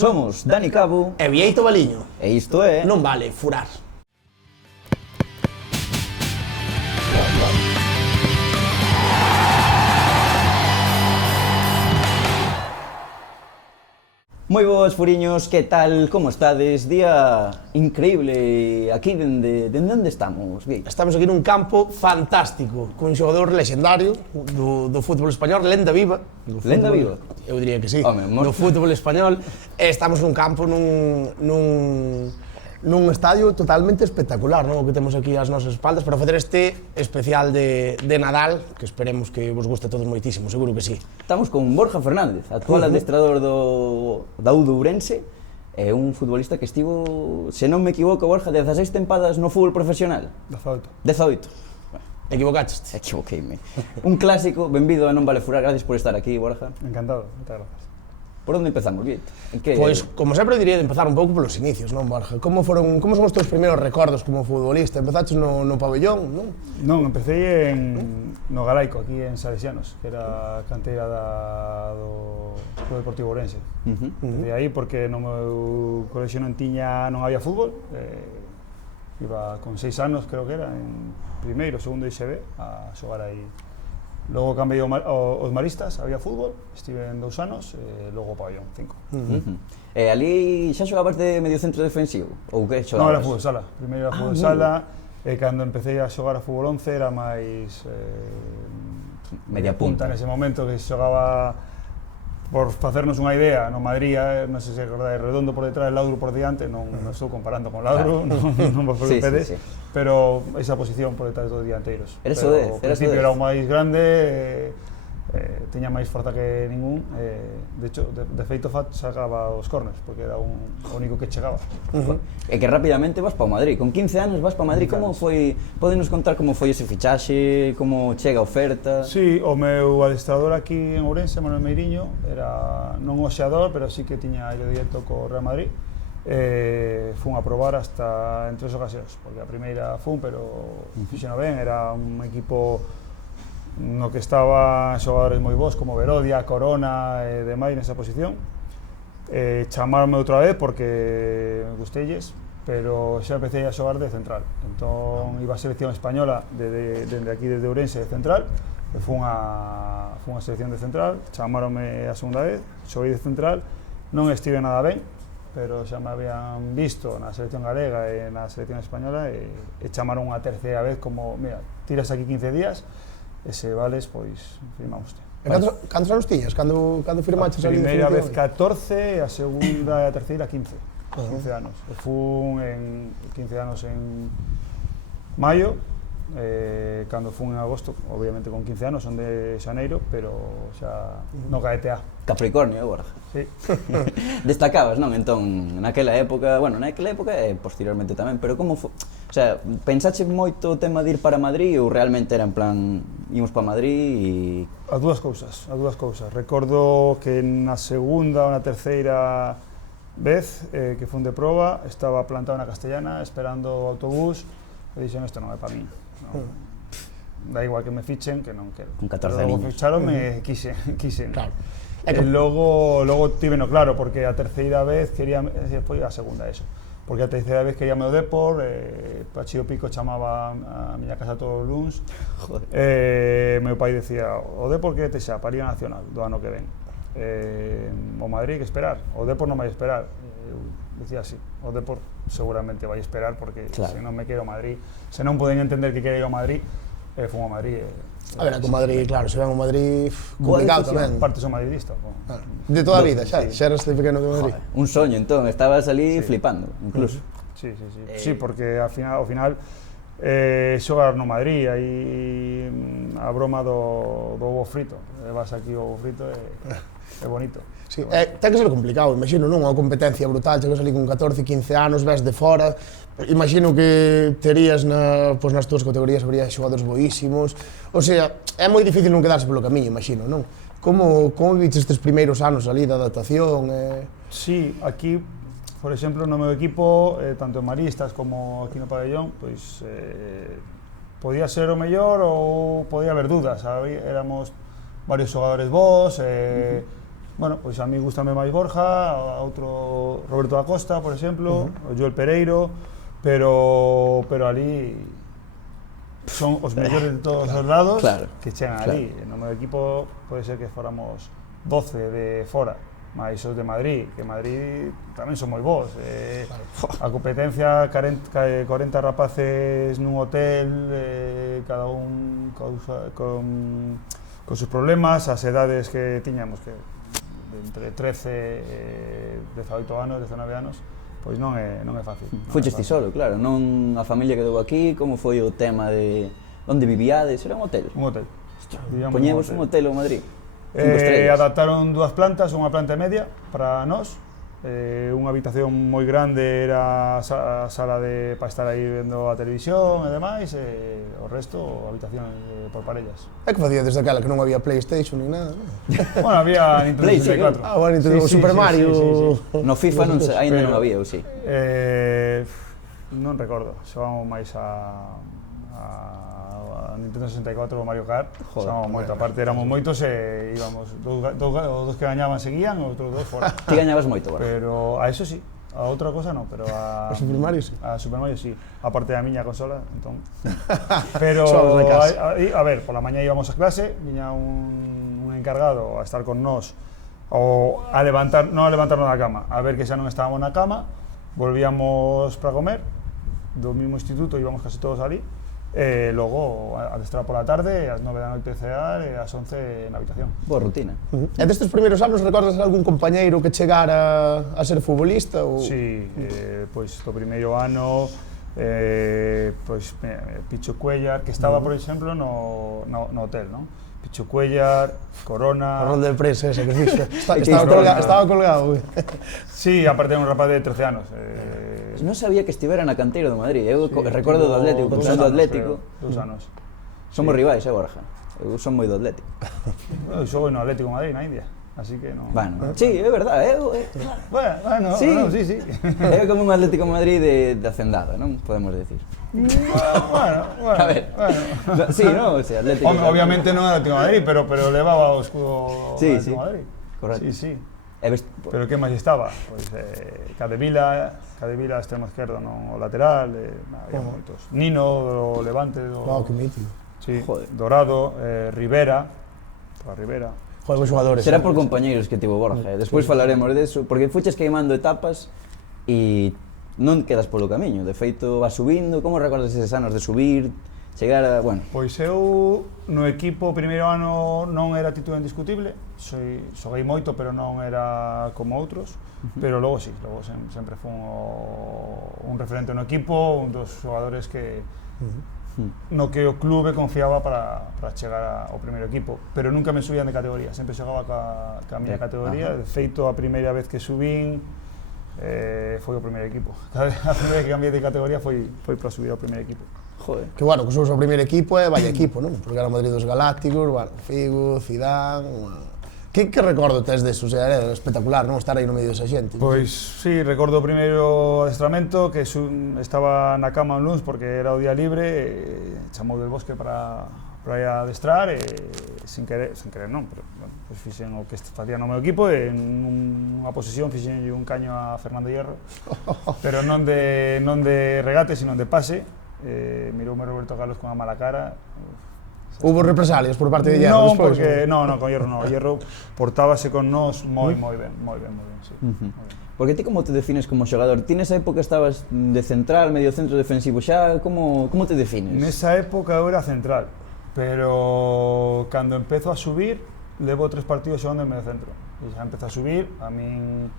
Somos Dani Cabo e Vieito Baliño. e isto é Non vale furar. Moi boas, furiños, que tal, como estades? Día increíble aquí dende onde estamos, Vieito? Estamos aquí nun campo fantástico, cun xogador lexendario do fútbol español, lenda viva. Lenda viva? Eu diría que sí, Home, do fútbol español. Estamos nun campo, nun estadio totalmente espectacular, non? O que temos aquí ás nosas espaldas para facer este especial de Nadal, que esperemos que vos guste a todos moitísimo, seguro que sí. Estamos con Borja Fernández, actual adestrador da U de Ourense, e un futbolista que estivo, se non me equivoco, Borja, 16 tempadas no fútbol profesional. 18. 18. Equivocaste. Equivoqueime. Un clásico, benvido a Non Vale Furar, gracias por estar aquí, Borja. Encantado, moitas gracias. Por onde empezamos, Vieito? Pois, como sempre, diría de empezar un pouco polos inicios, non, Borja? Como son os teus primeiros recordos como futbolista? Empezaches no pabellón, non? Non, empecé no Galaico, aquí en Salesianos, que era a canteira do Club Deportivo Ourense. De aí, porque no meu colexio non había fútbol, iba con 6 anos, creo que era, en primeiro, segundo ISB, a xogar aí. Logo cambiei aos Maristas, había fútbol, estive en 2 anos, e logo o pabellón, 5. E ali xa xogabas de medio centro defensivo? Ou que xogabas? Non, era fútbol sala, primeiro era fútbol sala, e cando empecé a xogar a fútbol 11 era máis media punta. Nese momento que xogaba, por facernos unha idea, no Madrid, non sei se acordais, Redondo por detrás, Laudru por diante, non estou comparando con Laudru, non vos preocupedes, pero esa posición por detrás dos dianteiros. Eres o 10, ao principio era o máis grande, tiña máis forza que ningún, de hecho, de feito sacaba os corners, porque era o único que chegaba. E que rapidamente vas para o Madrid, con 15 anos vas para o Madrid, como foi, podenos contar como foi ese fichaxe, como chega a oferta? Sí, o meu adestrador aquí en Ourense, Manuel Meiriño, era non o xeador, pero sí que tiña illo directo co Real Madrid. Fun a probar hasta en 3 ocasións, porque a primeira fun, pero fixeno ben, era un equipo no que estaban xogadores moi bons como Verodia, Corona e demais nesa posición. Chamaronme outra vez porque me gustelles, pero xa empecé a xogar de central. Entón iba a selección española dende aquí, desde Ourense, de central, e fun a selección de central, chamaronme a segunda vez, xoguei de central, non estive nada ben, pero xa me habían visto na selección galega e na selección española e chamaron unha terceira vez como, mira, tiras aquí 15 días e se vales, pois, firmamoste. Cantos anos tiñas cando firmaches ali? A primeira vez 14 e a segunda e a terceira 15. 15 anos. E fun en 15 anos en maio, cando fun en agosto, obviamente con 15 anos, son de xaneiro, pero xa no KTA. Capricornio, Borja. Sí. Destacabas, non? Entón, naquela época e posteriormente tamén, pero como foi? O sea, pensache moito o tema de ir para Madrid ou realmente era en plan, imos para Madrid e... As dúas cousas. Recordo que na segunda ou na terceira vez que fun de proba, estaba plantado na Castellana, esperando o autobús, e dixen, isto non é para min. Da igual que me fichen, que non quero. Con 14 aninhos. Logo ficharonme, quise. Claro. E logo tiveno claro, porque a terceira vez quería, foi a segunda eso, porque a terceira vez queríame o Depor, Pachío Pico chamaba a miña casa todos os luns, meu pai decía, o Depor quérete xa, para Liga Nacional, do ano que ven. O Madrid hai que esperar, o Depor non vai esperar. Eu dicía así, o Depor seguramente vai esperar, porque se non me quero o Madrid, se non poden entender que quero ir ao Madrid, fun ao Madrid. A ver, con Madrid, claro, se ven o Madrid complicado tamén. Parte son madridista. De toda a vida, xa eras de pequeno de Madrid. Un soño, entón, estabas ali flipando, incluso. Sí, porque ao final xogar no Madrid, aí a broma do ovo frito, vas aquí o ovo frito é bonito. Sí, ten que ser complicado, imagino, non? Unha competencia brutal, chegas ali con 14, 15 anos, ves de fora, imagino que terías nas túas categorías, habría xogadores boísimos, o sea, é moi difícil non quedarse polo camiño, imagino, non? Como viches estes primeiros anos ali de adaptación? Sí, aquí, por exemplo, no meu equipo, tanto en Maristas como aquí no pabellón, pois podía ser o mellor ou podía haber dudas, éramos varios xogadores bons, bueno, pois a mí gustame máis Borja, a outro Roberto da Costa, por exemplo, o Joel Pereiro, pero ali son os mellores de todos os lados que chegan ali. No meu equipo pode ser que fóramos 12 de fora, máis os de Madrid, que Madrid tamén son moi bons. A competencia, 40 rapaces nun hotel, cada un con seus problemas, as edades que tiñamos, que entre 13 e 18 anos, 19 anos, pois non é fácil. Fuches ti solo, claro, non a familia quedou aquí, como foi o tema de onde viviades? Era un hotel? Un hotel. Poñemos un hotel en Madrid? 5 estrellas. Adaptaron 2 plantas, unha planta e media para nós, unha habitación moi grande era a sala para estar aí vendo a televisión e demais, e o resto habitación por parellas. É que facía desde aquela que non había PlayStation ni nada, non? Bueno, había Nintendo 64. Bueno, Nintendo Super Mario. No FIFA ainda non había, ou si? Non recordo, xogábamos máis a Nintendo 64 ou Mario Kart, xogábamos moito, aparte éramos moitos e íbamos, os dos que gañaban seguían, os outros dos fora. Ti gañabas moito, Borja? Pero a eso sí, a outra cosa non, pero a Super Mario sí. A Super Mario sí, aparte da miña consola, entón. Pero a ver, pola mañá íbamos a clase, viña un encargado a estar con nós ou a levantar, non a levantarnos da cama, a ver que xa non estábamos na cama, volvíamos para comer, do mismo instituto íbamos casi todos ali, e logo a adestrar pola tarde, ás 9 da noite cear e ás 11 na habitación. Boa rutina. E destes primeiros anos recordas algún compañeiro que chegara a ser futbolista? Ou... Sí, pois do primeiro ano, pois Picho Cuellar, que estaba, por exemplo, no hotel, non? Picho Cuellar, Corona... O rol de prensa ese que fixo. Estaba colgado. Sí, aparte era un rapaz de 13 anos. Non sabía que estivera na canteira do Madrid. Eu recordo do Atlético, cando son do Atlético. 2 anos. Somos rivais, Borja? Eu son moi do Atlético. Eu xogo no Atlético de Madrid, na India. Así que non... Bueno, sí, é verdade. Bueno, sí. É como un Atlético de Madrid de hacendado, non? Podemos decir. Bueno. A ver. Sí, non? O sea, Atlético... Obviamente non Atlético de Madrid, pero levaba o escudo Atlético de Madrid. Correcto. Sí. Pero que máis estaba? Pois Cadevila, extremo esquerdo, non o lateral, había moitos. Nino, do Levante, do... Que mítico. Sí, Dorado, Rivera. Joder, xogadores. Será por compañeiros que tivo Borja, despois falaremos deso, porque fuches queimando etapas e non quedas polo camiño, de feito vas subindo, como recordas eses anos de subir, chegar a, bueno... Pois eu no equipo o primeiro ano non era titular indiscutible, xoguei moito, pero non era como outros, pero logo sí, sempre fui un referente no equipo, un dos xogadores que no que o clube confiaba para chegar ao primeiro equipo, pero nunca me subían de categoría, sempre xogaba ca miña categoría, de feito a primeira vez que subín foi o primeiro equipo, a primeira vez que cambiei de categoría foi para subir ao primeiro equipo. Joder. Que bueno, que somos o primeiro equipo vaya equipo, non? Porque era o Madrid dos Galácticos, bueno, Figo, Zidane... Que recordo tes deso? O sea, era espectacular, non? Estar aí no medio desa xente. Pois sí, recordo o primeiro adestramento que estaba na cama un luns porque era o día libre, chamou del Bosque para ir a adestrar e sin querer non, pero bueno, pois fixen o que facía no meu equipo e en unha posesión fixenlle un caño a Fernando Hierro, pero non de regate, sino de pase. Miroume Roberto Carlos con a mala cara. Hubo represalias por parte de Hierro despois? Non, con Hierro non. Hierro portábase con nós moi ben, sí. Porque ti como te defines como xogador? Ti nesa época estabas de central, medio centro defensivo xa, como te defines? Nesa época eu era central, pero cando empezo a subir, levo 3 partidos xogando en medio centro. E xa empezo a subir, a min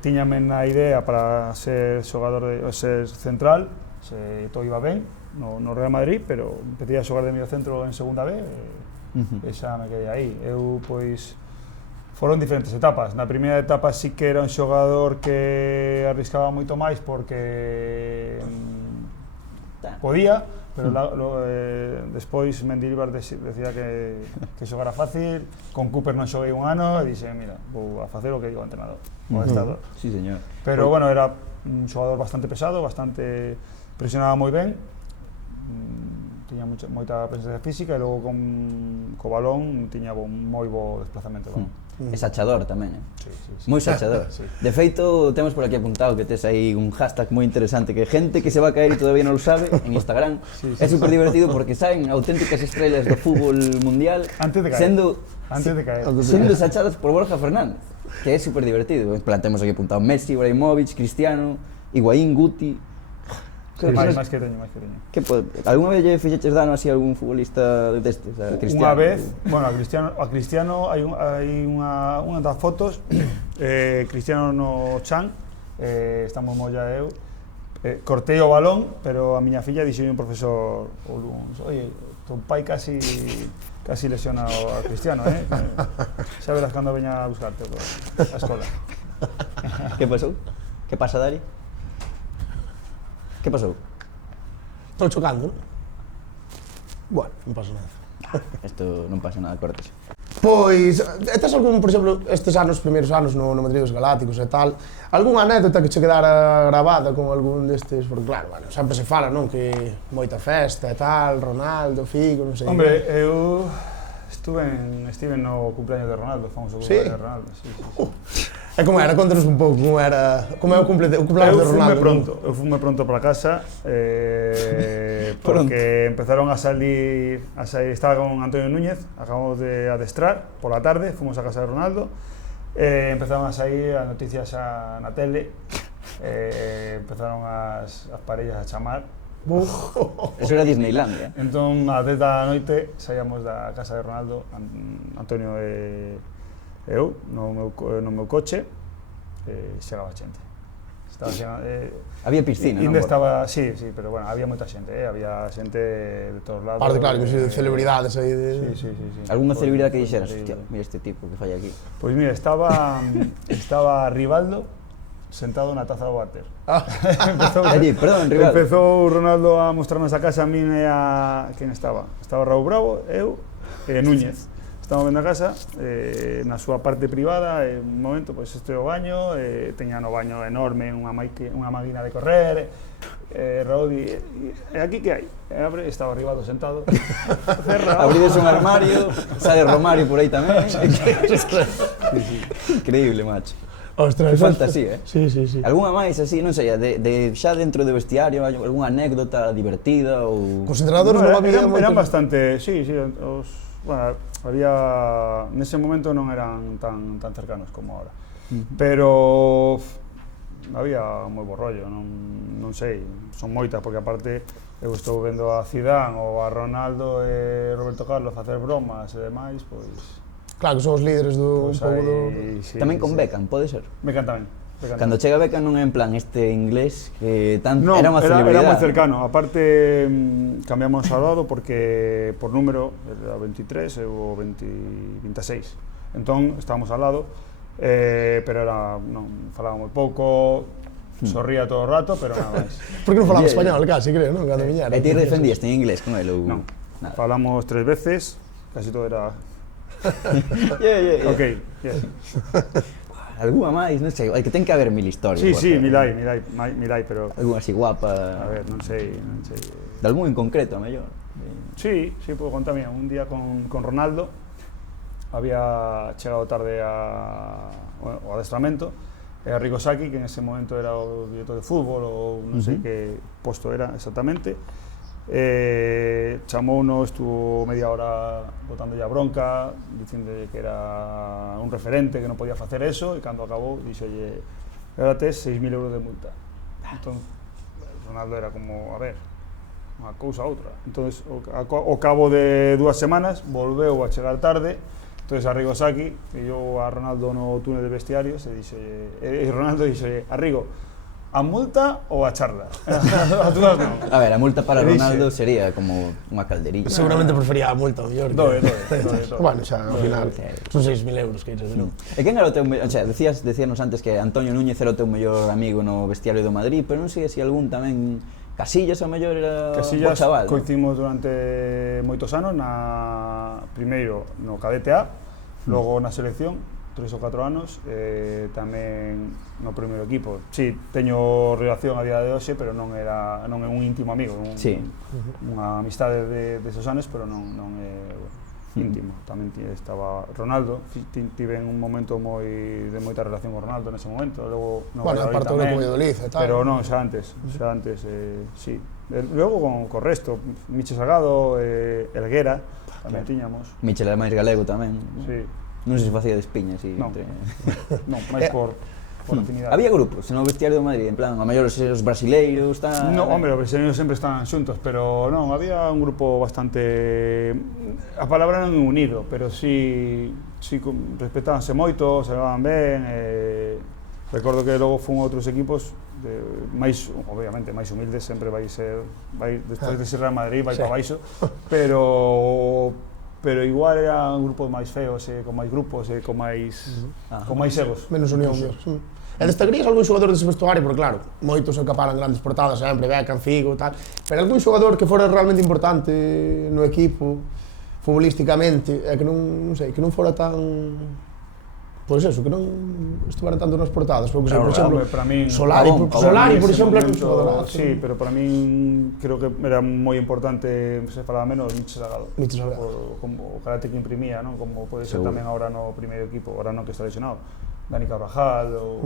tiñame na idea para ser ser central, se todo iba ben no Real Madrid, pero empecé a xogar de medio centro en segunda B e xa me quedei aí. Eu, pois, foron diferentes etapas. Na primeira etapa sí que era un xogador que arriscaba moito máis porque podía, pero despois Mendilibar decía que xogara fácil, con Cooper non xoguei un ano e dixen, mira, vou a facer o que digo o entrenador, o adestrador. Sí, señor. Pero bueno, era un xogador bastante pesado, presionaba moi ben, tiña moita presencia física e logo co balón tiña moi bo desplazamento do balón. E sachador tamén, Sí. moi sachador. De feito, temos por aquí apuntado que tes aí un hashtag moi interesante que gente que se va a caer e todavía non lo sabe en Instagram. É super divertido porque saen auténticas estrellas do fútbol mundial Antes de caer. sendo sachadas por Borja Fernández, que é super divertido. En plan, temos aquí apuntado Messi, Ibrahimovic, Cristiano, Higuaín, Guti. Máis que teño. Alguna vez lle fixeches dano así a algún futbolista destes? A Cristiano? Unha vez, bueno, a Cristiano hai unha das fotos, Cristiano no chan, estamos Molla e eu, cortei o balón, pero a miña filla dixo un profesor, o luns, oye, tu pai casi lesiona a Cristiano, xa verás cando veña a buscarte a escola. Que pasou? Que pasa, Dari? Que pasou? Estou chocando, non? Bueno, non pasa nada. Isto non pasa nada, cortes. Pois, tes algún, por exemplo, estes primeiros anos no Madrid dos Galácticos e tal, algunha anécdota que che quedara grabada con algún destes, porque claro, bueno, sempre se fala, non, que moita festa e tal, Ronaldo, Figo, non sei. Hombre, eu estive no cumpleaños de Ronaldo, famoso cumpleaños de Ronaldo, sí. E como era? Contanos un pouco como é o cumpleaños de Ronaldo. Eu fume pronto para casa, porque empezaron a salir, estaba con Antonio Núñez, acabamos de adestrar pola tarde, fomos a casa de Ronaldo, empezaron a sair as noticias na tele, empezaron as parellas a chamar. Eso era Disneylandia. Entón, ás 10 da noite, saíamos da casa de Ronaldo, Antonio e eu, no meu coche, chegaba xente. Había piscina, non? Estaba, sí, pero bueno, había moita xente, había xente de todos lados. Aparte, claro, de celebridades aí de... Sí. Algúnha celebridade que dixeras, hostia, mira este tipo que falla aquí. Pois mira, estaba Rivaldo sentado na taza do váter. Perdón, Rivaldo. Empezou Ronaldo a mostrarnos a casa a min e a... Quen estaba? Estaba Raúl Bravo, eu e Núñez. Estamos vendo a casa, na súa parte privada, un momento, pois este é o baño, teña no baño enorme unha máquina de correr, Raúl di, e aquí que hai? Abre, estaba Rivaldo sentado, cerra. Abrides un armario, sale Romario por aí tamén. Increíble, macho. Ostras, que fantasía, Sí. Algunha máis así, non sei, de xa dentro do vestiario, algunha anécdota divertida ou... Cos entrenadores non había moito... Eran bastante, sí, bueno, había, nese momento non eran tan cercanos como ahora, pero había moi bo rollo, non sei, son moitas, porque aparte eu estou vendo a Zidane ou a Ronaldo e Roberto Carlos facer bromas e demais, pois... Claro, que son os líderes do... Pois Tamén con Beckham, pode ser? Beckham tamén. Cando chega Beckham non é en plan este inglés que No, era unha celebridade. era moi cercano. Aparte, cambiamos ao lado porque por número era 23 e o 26. Entón, estábamos ao lado, pero falaba moi pouco, sorría todo o rato, pero nada máis. Porque non falaba español casi, creo, non? Cando viñera. E ti defendías en inglés con ele ou... Non, nada. falamos 3 veces, casi todo era... Yeah. Ok, yeah. Algúa máis, non sei, que ten que haber mil historias. Sí, milai, pero... Algúa así guapa... A ver, non sei... De algún en concreto, a mellor. Sí, puedo contar, mira, un día con Ronaldo, había chegado tarde ao adestramento, e Arrigo Sacchi, que en ese momento era o director de fútbol, ou non sei que posto era exactamente, chamouno, estuvo media hora botándolle a bronca, dicindo que era un referente, que non podía facer eso, e cando acabou, dixolle, agora tes 6.000 euros de multa. Entón, Ronaldo era como, a ver, unha cousa a outra. Entón, ao cabo de 2 semanas, volveu a chegar tarde, entón, Arrigo Sacchi pillou a Ronaldo no túnel de vestiarios e Ronaldo dixolle, Arrigo, a multa ou a charla? A túas non. A ver, a multa para Ronaldo sería como unha calderilla. Seguramente prefería a multa, mellor. Doe. Bueno, xa, ao final, son 6.000 euros que dices, non? E quen era o teu mellor... O sea, decíanos antes que Antonio Núñez era o teu mellor amigo no vestiario do Madrid, pero non sei se algún tamén... Casillas, ao mellor, era Casillas, bo chaval, coincidimos durante moitos anos, primeiro no cadete A, logo na selección, 3 ou 4 anos, tamén no primeiro equipo. Sí, teño relación a día de hoxe, pero non é un íntimo amigo, unha amistade desos anos, pero non é íntimo. Tamén estaba Ronaldo, tive un momento de moita relación con Ronaldo nese momento, logo no Valladolid tamén, e tal. pero non, xa antes, sí. Logo con o resto, Miche Salgado, Elguera, tamén tiñamos. Michel era máis galego tamén. Sí. Non sei se facía de espiña, así. Non, máis por afinidade. Había grupos no vestiario do Madrid, en plan, a mellor os brasileiros, tal... No, hombre, os brasileiros sempre están xuntos, pero non, había un grupo bastante... A palabra non é unido, pero sí respetábanse moito, se levaban ben, recordo que logo fun outros equipos máis, obviamente, máis humildes, sempre vai despois de ser Real Madrid, vai para baixo, pero igual era un grupo máis feos, con máis grupos, con máis egos. Menos unión. E destacarías algún xogador dese vestuario? Porque claro, moitos acaparan grandes portadas sempre, Beckham, Figo, tal, pero algún xogador que fora realmente importante no equipo, futbolísticamente, e que non sei, que non fora tan... Pois eso, que non estuveran tanto nas portadas, porque por exemplo, Solari, por exemplo, é un xogador. Sí, pero para min creo que era moi importante, se falaba menos, Miche Salgado. Como o carácter que imprimía, non? Como pode ser tamén agora no primeiro equipo, agora non que está lesionado. Dani Carvajal, ou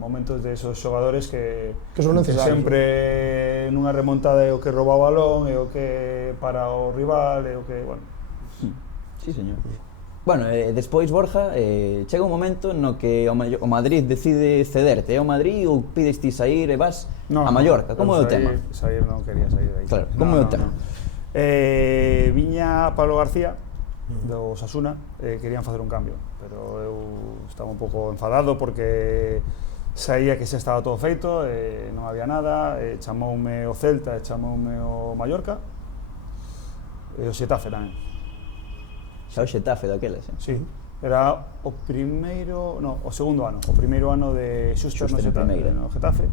momentos de esos xogadores que son necesarios. Sempre nunha remontada é o que rouba o balón, é o que para o rival, é o que, bueno. Sí, señor. Bueno, despois, Borja, chega un momento no que o Madrid decide cederte ao Madrid ou pides ti sair e vas a Mallorca. Como é o tema? Sair non quería sair de aí. Claro, como é o tema? Viña Pablo García, do Osasuna, querían facer un cambio, pero eu estaba un pouco enfadado porque saía que xa estaba todo feito, non había nada, chamoume o Celta e chamoume o Mallorca, e o Xetafe tamén. Xa o Xetafe daqueles, Sí, era o segundo ano, o primeiro ano de Xuster no Xetafe.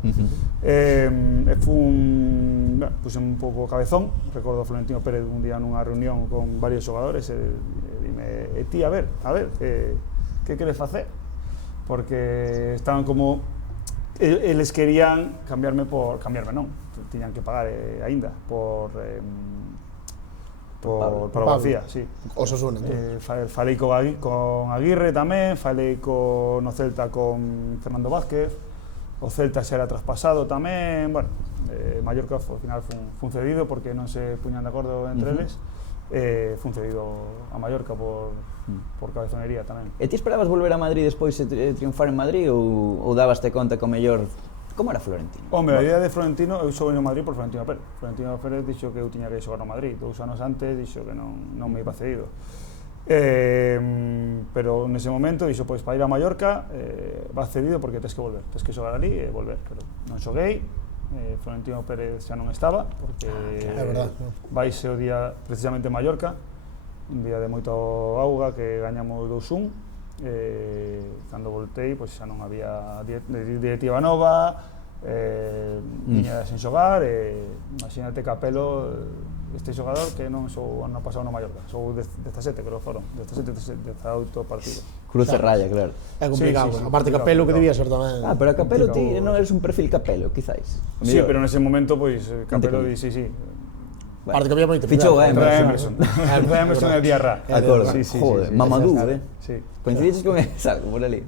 Puse un pouco cabezón, recordo a Florentino Pérez un día nunha reunión con varios xogadores e dime, ti, a ver, que queres facer? Porque estaban como, eles querían cambiarme non, tiñan que pagar aínda por García, sí. Osasuna. Falei con Aguirre tamén, falei no Celta con Fernando Vázquez, o Celta xa era traspasado tamén, bueno, Mallorca ao final fun cedido porque non se puñan de acordo entre eles, fun cedido a Mallorca por cabezonería tamén. E ti esperabas volver a Madrid despois de triunfar en Madrid ou dabaste conta que o mellor... Como era Florentino? Hombre, a idea de Florentino, eu só vim a Madrid por Florentino Pérez. Florentino Pérez dixo que eu tiña que xogar no Madrid. 2 anos antes dixo que non me iba cedido. Pero nese momento dixo, pois, para ir a Mallorca vas cedido porque tes que volver. Tes que xogar ali e volver. Pero non xoguei, Florentino Pérez xa non estaba, porque vaise o día precisamente en Mallorca, un día de moito auga que gañamos 2-1. Cando voltei, pois xa non había directiva nova, viña sen xogar, imagínate Capelo, este xogador que non sou ano pasado no Mallorca, sou 17, creo que foron, 17, 18 partidos. Cruce raya, claro. É complicado, aparte Capelo que debía ser tamén. Pero a Capelo ti non eres un perfil Capelo, quizáis. Sí, pero nese momento, pois, Capelo di, sí. Aparte que había moito. Fichou a Emerson. Emerson é Diarra. Joder, Mamadou, Sí. Coincidiches con algo por ali?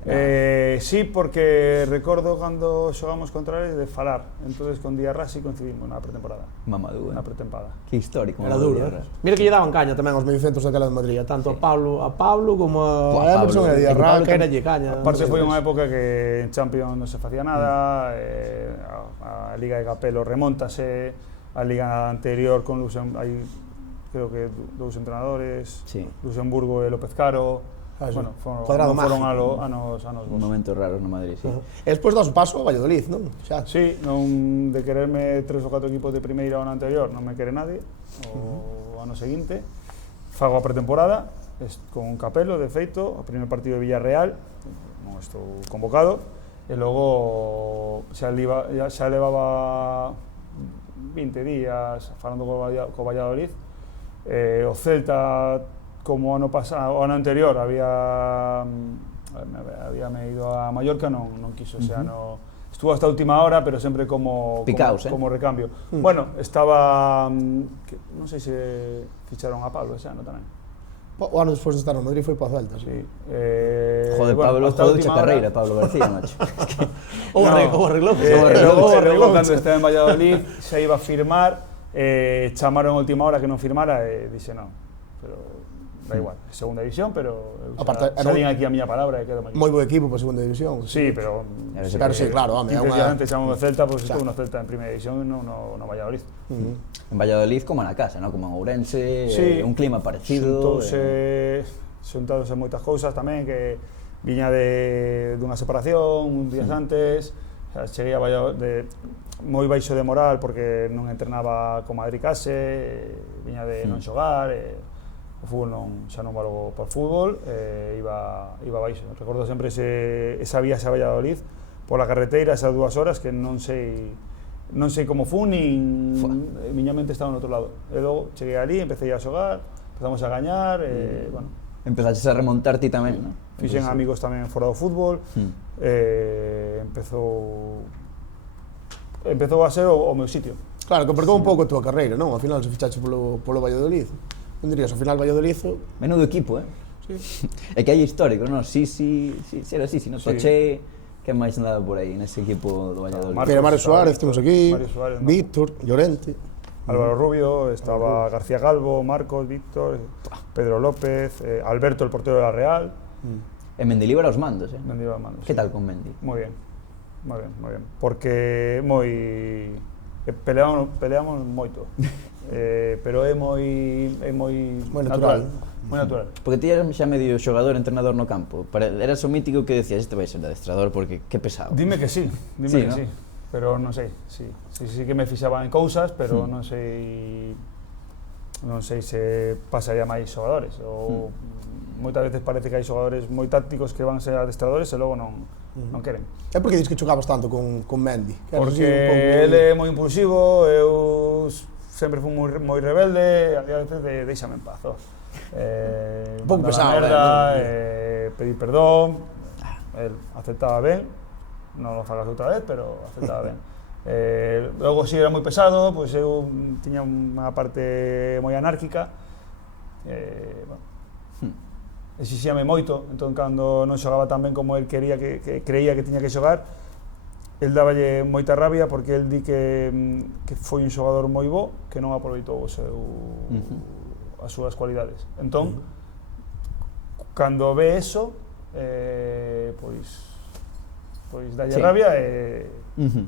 Sí, porque recordo cando xogamos contra eles de falar. Entonces con Diarra sí coincidimos na pretemporada. Mamadou, na pretemporada. Que histórico. Era duro, Mira que lle daban caña tamén aos mediocentros daquela de Madrid, tanto a Pablo como a Emerson e a Diarra, que era lle caña. Aparte foi unha época que en Champions non se facía nada, a Liga de Capelo remontase, a liga anterior con hai creo que 2 entrenadores, Luxemburgo e López Caro, bueno, foron anos bons. Momentos raros no Madrid, sí. E despois das o paso a Valladolid, non? Xa. Sí, non de quererme 3 ou 4 equipos de primeira o ano anterior, non me quere nadie, o ano seguinte, fago a pretemporada, con Capelo, de feito, o primeiro partido de Villarreal, non estou convocado, e logo xa levaba 20 días falando co Valladolid. O Celta, como o ano anterior, había habíame ido a Mallorca, non quiso ese ano. Estuvo hasta a última hora, pero sempre como recambio. Bueno, estaba, non sei se ficharon a Pablo ese ano tamén. O ano despois de estar no Madrid foi para o Celta, sí. Joder, Pablo, jodeu xa carreira, Pablo García, macho. O arreglou. Logo, cando estaba en Valladolid, se iba a firmar, chamaron a última hora que non firmara e dixe non, pero da igual, segunda división, pero xa din aquí a miña palabra e quedo aquí. Moi bo equipo para segunda división. Sí, pero claro, home, 15 días antes chamamos Celta, pois estuvo no Celta en primeira división e non no Valladolid. En Valladolid como na casa, ¿no? Como en Ourense, un clima parecido. Xuntáronse moitas cousas tamén, que viña dunha separación un días antes, cheguei a Valladolid moi baixo de moral porque non entrenaba con Madrid case, viña de non xogar, o fútbol xa non valgo por fútbol, iba baixo. Recordo sempre esa viaxe a Valladolid pola carreteira, esas 2 horas que non sei como fun, nin miña mente estaba no outro lado. E logo cheguei ali, empecé a xogar, empezamos a gañar, bueno. Empezaches a remontar ti tamén, non? Fixen amigos tamén fora do fútbol, empezou a ser o meu sitio. Claro, que percou un pouco a túa carreira, non? Ao final se fichache polo Valladolid. Non dirías, ao final Valladolid... Menudo equipo, Sí. É que hai históricos, non? Sí, era así, no Toché, que máis andaba por aí nese equipo do Valladolid? Mario Suárez, temos aquí, Víctor, Llorente... Álvaro Rubio, estaba García Galvo, Marcos, Víctor, Pedro López, Alberto, el portero de la Real. E Mendilibar aos mandos, Mendilibar aos mandos. Que tal con Mendi? Moi ben. Porque peleamos moito. Pero é moi natural. Moi natural. Porque ti eras xa medio xogador, entrenador no campo. Eras o mítico que decías, este vai ser adestrador porque que pesado. Dime que sí, que sí. Pero non sei, sí que me fixaba en cousas, pero non sei se pasaría máis xogadores, ou moitas veces parece que hai xogadores moi tácticos que van ser adestradores e logo non queren. É porque dis que chocabas tanto con Mendi? Porque ele é moi impulsivo, eu sempre fui moi rebelde, a veces deixame en paz. Un pouco pesado, pedir perdón, el aceptaba ben, non lo fagas outra vez, pero aceptaba ben. Logo, si era moi pesado, pois eu tiña unha parte moi anárquica, exixíame moito, entón cando non xogaba tan ben como el creía que tiña que xogar, el dáballe moita rabia porque el di que foi un xogador moi bo que non aproveitou as súas cualidades. Entón, cando ve eso, pois dalle rabia e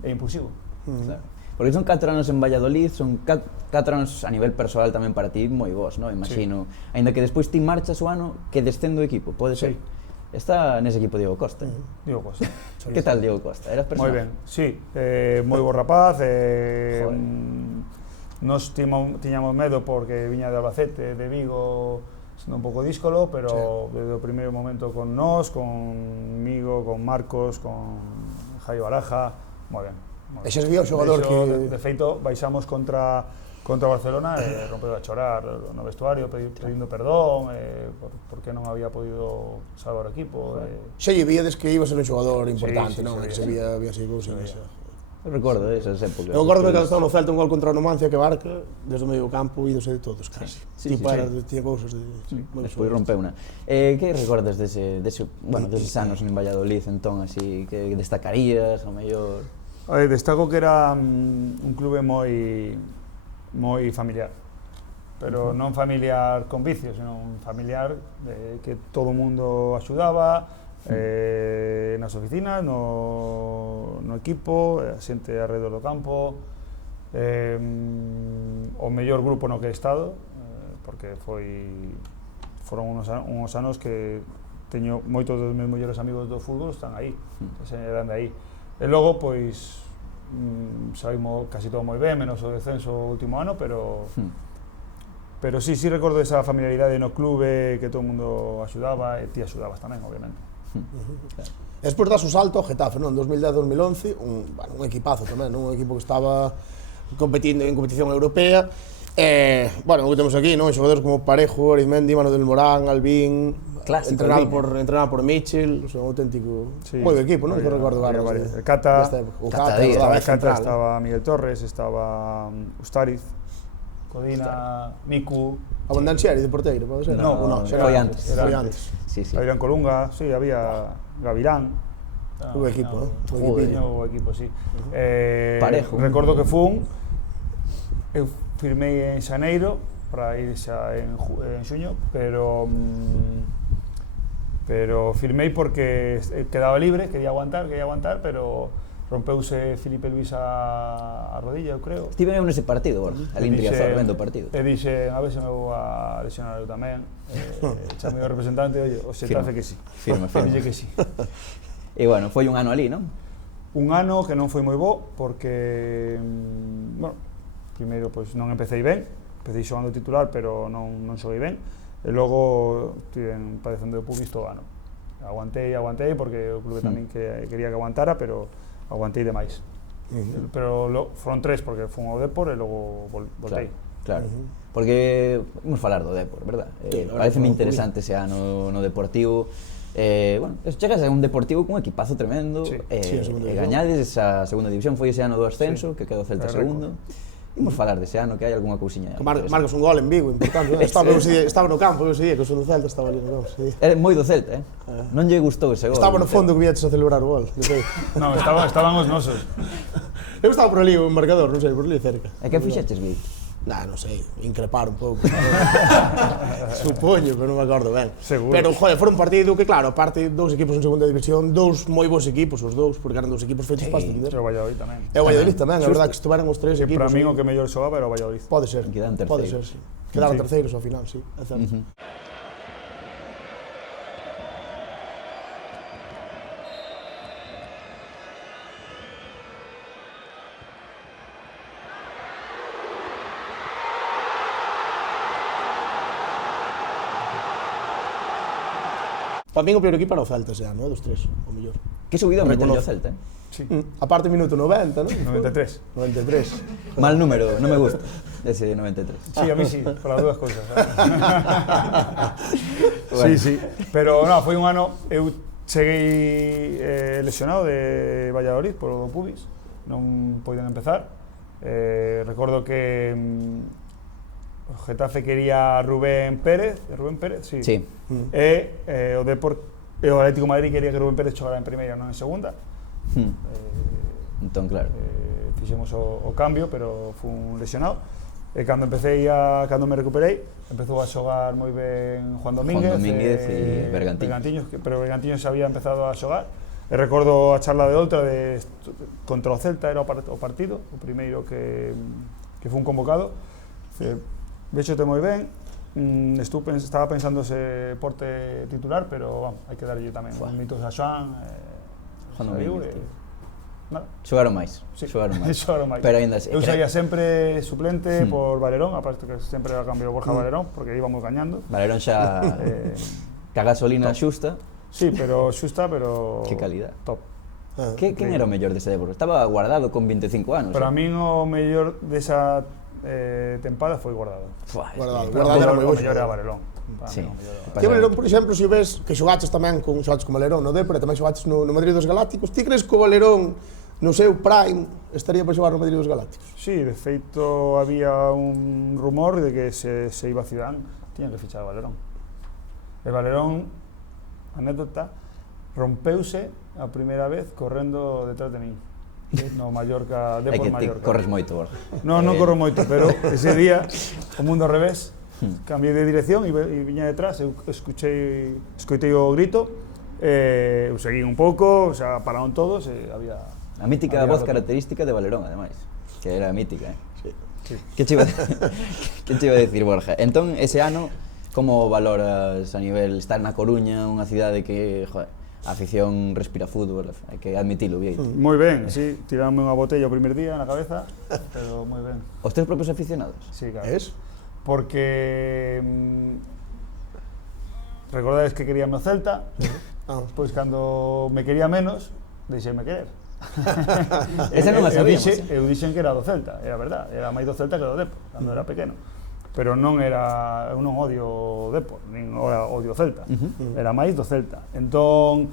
impulsivo. Claro. Porque son 4 anos en Valladolid, son 4 anos a nivel persoal tamén para ti moi bons, non? Imagino. Aínda que despois ti marchas o ano que descende o equipo, pode ser? Está nese equipo Diego Costa. Diego Costa. Que tal Diego Costa? Eras personal? Moi ben, sí. Moi bo rapaz. Nos tiñamos medo porque viña de Albacete, de Vigo, sendo un pouco díscolo, pero desde o primeiro momento con nós, conmigo, con Marcos, con Jairo Baraja, moi ben. E xa se vía o xogador que... De feito, baixamos contra Barcelona e rompeu a chorar no vestuario pedindo perdón porque non había podido salvar o equipo. Xa lle víades que iba a ser un xogador importante, non? Que se había así cousas. Eu recordo esas épocas. Eu recordo que cando estaba no Celta un gol contra o Numancia que Barca, desde o medio campo, ídose de todos, casi. Tiña cousas de... Despois rompeu unha. Que recordas deses anos en Valladolid, entón, así, que destacarías, o mellor? Destaco que era un clube moi familiar, pero non familiar con vicios, sino un familiar que todo o mundo axudaba, nas oficinas, no equipo, a xente alrededor do campo, o mellor grupo no que he estado, porque foron uns anos que teño moitos dos meus mellores amigos do fútbol están aí, eran de aí. E logo, pois, saímos casi todo moi ben, menos o descenso o último ano, pero sí recordo esa familiaridade no clube, que todo o mundo axudaba, e ti axudabas tamén, obviamente. Despois das o salto ao Getafe, non? En 2010-2011, un equipazo tamén, un equipo que estaba competindo en competición europea, Bueno, o que temos aquí, non? Xogadores como Parejo, Arizmendi, Manu del Morán, Albín, Clásico, entrenado por Mitchell, o sea, un auténtico moi do equipo, non? Que recordo había varios. varios. El Cata, O Cata Cata, Díaz. estaba el Cata central. estaba Miguel Torres, estaba Ustariz, Codina, Miku, Abondancieri de porteiro, pode ser? No, non, xa foi era antes. Foi antes. Sí, sí. Adrián Colunga, sí, había Gavirán. O equipo, o Joder. equipiño. O equipo, sí. Parejo. Recordo que fun, eu firmei en xaneiro para ir xa en xuño, pero firmei porque quedaba libre, quería aguantar, pero rompeuse Filipe Luis a rodilla, eu creo. Estive eu nese partido, Borja, ali en Riazor, vendo o partido. E dixe, a ver se me vou a lesionar eu tamén. Chamei ao representante, oye, o Xetafe que sí. Firme. Dille que sí. E bueno, foi un ano ali, non? Un ano que non foi moi bo, porque, bueno, primeiro, pois, non empecéi ben, empecéi xogando titular, pero non xoguei ben, e logo estiven padecendo de pubis todo o ano. Aguantei, porque o clube tamén quería que aguantara, pero aguantei demais. Pero foron 3, porque fun ao Depor e logo voltei. Claro. Porque imos falar do Depor, verdad? Pareceme interesante ese ano no Deportivo. Bueno, chegas a un Deportivo cun equipazo tremendo, Sí. e gañades esa segunda división, foi ese ano do ascenso, que quedou Celta segundo. Imos falar dese ano, que hai algunha cousiña. Marcos un gol en Vigo, importante. Estaba no campo, eu sei, que son do Celta, estaba ali no campo. É moi do Celta, non lle gustou ese gol. Estaba no fondo que viaches a celebrar o gol. Non, estaban os nosos. Eu estaba por ali, o marcador, non sei, por ali cerca. E que fixeches, Vic? Non sei, increpar un pouco. Supoño, pero non me acordo ben. Seguro. Pero, joder, foi un partido que, claro, aparte dous equipos en segunda división, dous moi bons equipos, os dous, porque eran dous equipos feitos para ascender. Pero o Valladolid tamén. E o Valladolid tamén, a verdad que estuveran os tres Que equipos. para min o que mellor xogaba era o Valladolid. Pode ser, Quedan pode terceiros. ser, sí. Quedaron Sí. terceiros ao final, sí, é certo. Para min o peor equipo era o Celta, xa, non é dos tres, o mellor. Que subido me meteu o Reconozo. Celta, Sí. A parte minuto 90, non? 93. 93. Mal número, non me gusta ese 93. Sí, a mí sí, por las dúas cousas. Sí. Pero no, foi un ano, eu cheguei lesionado de Valladolid por o pubis, non poden empezar. Recordo que o Getafe quería a Rubén Pérez, sí. Sí. E o Depor e o Atlético de Madrid quería que Rubén Pérez xogara en primeira, non en segunda. Entón, claro. Fixemos o cambio, pero fun lesionado. E cando me recuperei, empezou a xogar moi ben Juan Domínguez e Bergantiños. pero Bergantiños xa había empezado a xogar. E recordo a charla de Oltra contra o Celta, era o partido, o primeiro que fun convocado. Véxote moi ben, estaba pensando se porte titular, pero hai que darlle tamén mitos a Xoan. Juan Domínguez, tío. Nada. Xogaron máis. Sí, Xogaron máis. xogaron máis. Pero aínda así. Eu saía sempre suplente por Valerón, aparte que sempre era cambio Borja Valerón, porque íbamos gañando. Valerón xa que a gasolina xusta. Sí, pero xusta, pero Que calidad. top. Quen era o mellor dese Depor? Estaba guardado con 25 anos. Para min o mellor desa tempada foi Guardado. Guardado O era moi bo. mellor era Valerón. Sí. Ti, Valerón, por exemplo, se ves que xogaches tamén con Valerón no Depor e tamén xogaches no Madrid dos Galácticos, ti crees que o Valerón no seu prime estaría para xogar no Madrid dos Galácticos? Sí, de feito había un rumor de que se iba a Zidane, tiñan que fichar a Valerón. E Valerón, anécdota, rompeuse a primeira vez correndo detrás de min. No Mallorca, É Depor que ti Mallorca. corres moito, Borja. Non corro moito, pero ese día, o mundo ao revés, cambiei de dirección e viña detrás, eu escoitei o grito, eu seguí un pouco, xa pararon todos e había... A mítica voz característica de Valerón, ademais, que era mítica, Sí. Que che iba a decir, Borja? Entón, ese ano, como valoras a nivel estar na Coruña, unha cidade que, joder, a afición respira fútbol, hai que admitilo, Vieito? Moi ben, sí, tirame unha botella o primer día na cabeza, pero moi ben. Os teus propios aficionados? Sí, claro. Es? Porque recordades que queríame o Celta, pois cando me quería menos, deixeime querer. Esa non a sabíamos. Eu dixen que era do Celta, era verdad, era máis do Celta que do Depor, cando era pequeno. Pero non era, eu non odio o Depor, nin odio o Celta, era máis do Celta. Entón,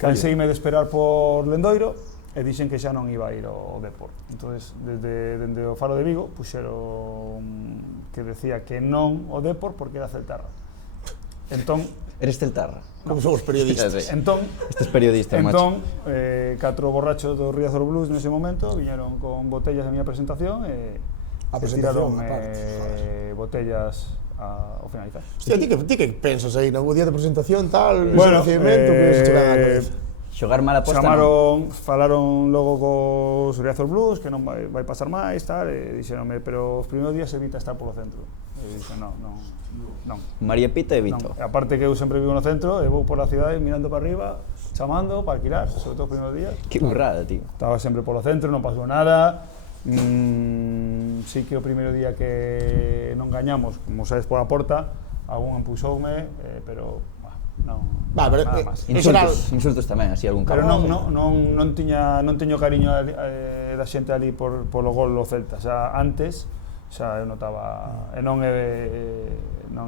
canseime de esperar por Lendoiro, e dixen que xa non iba a ir ao Depor. Entonces, dende o Faro de Vigo, puxeron que decía que non o Depor porque era celtarra. Entón, Eres celtarra. Como somos periodistas. Sí, sí. entón, Estes periodistas, macho. catro borrachos do Riazor Blues nese momento viñeron con botellas de miña presentación e A presentación, tiraron aparte. botellas ao finalizar. Hostia, ti que pensas aí, no día de presentación, tal, Bueno, recibimento, que se chegan á cabeza? Xogar mala posta, non? Falaron logo cos Riazor Blues que non vai pasar máis, tal, e dixeronme, pero os primeiros días evita estar polo centro. E dixen, non. María Pita e Non. Vito. E aparte que eu sempre vivo no centro, e vou por a cidade mirando para arriba, chamando para alquilar, sobre todo os primeiros días. Que burrada, tío. Estaba sempre polo centro, non pasou nada. Sí que o primeiro día que non gañamos, como sabes pola porta, algún empuxoume, pero non, pero nada máis. Insultos tamén, así algún Pero cabrón. non tiño cariño da xente ali polo gol do Celta, xa antes xa eu notaba, e non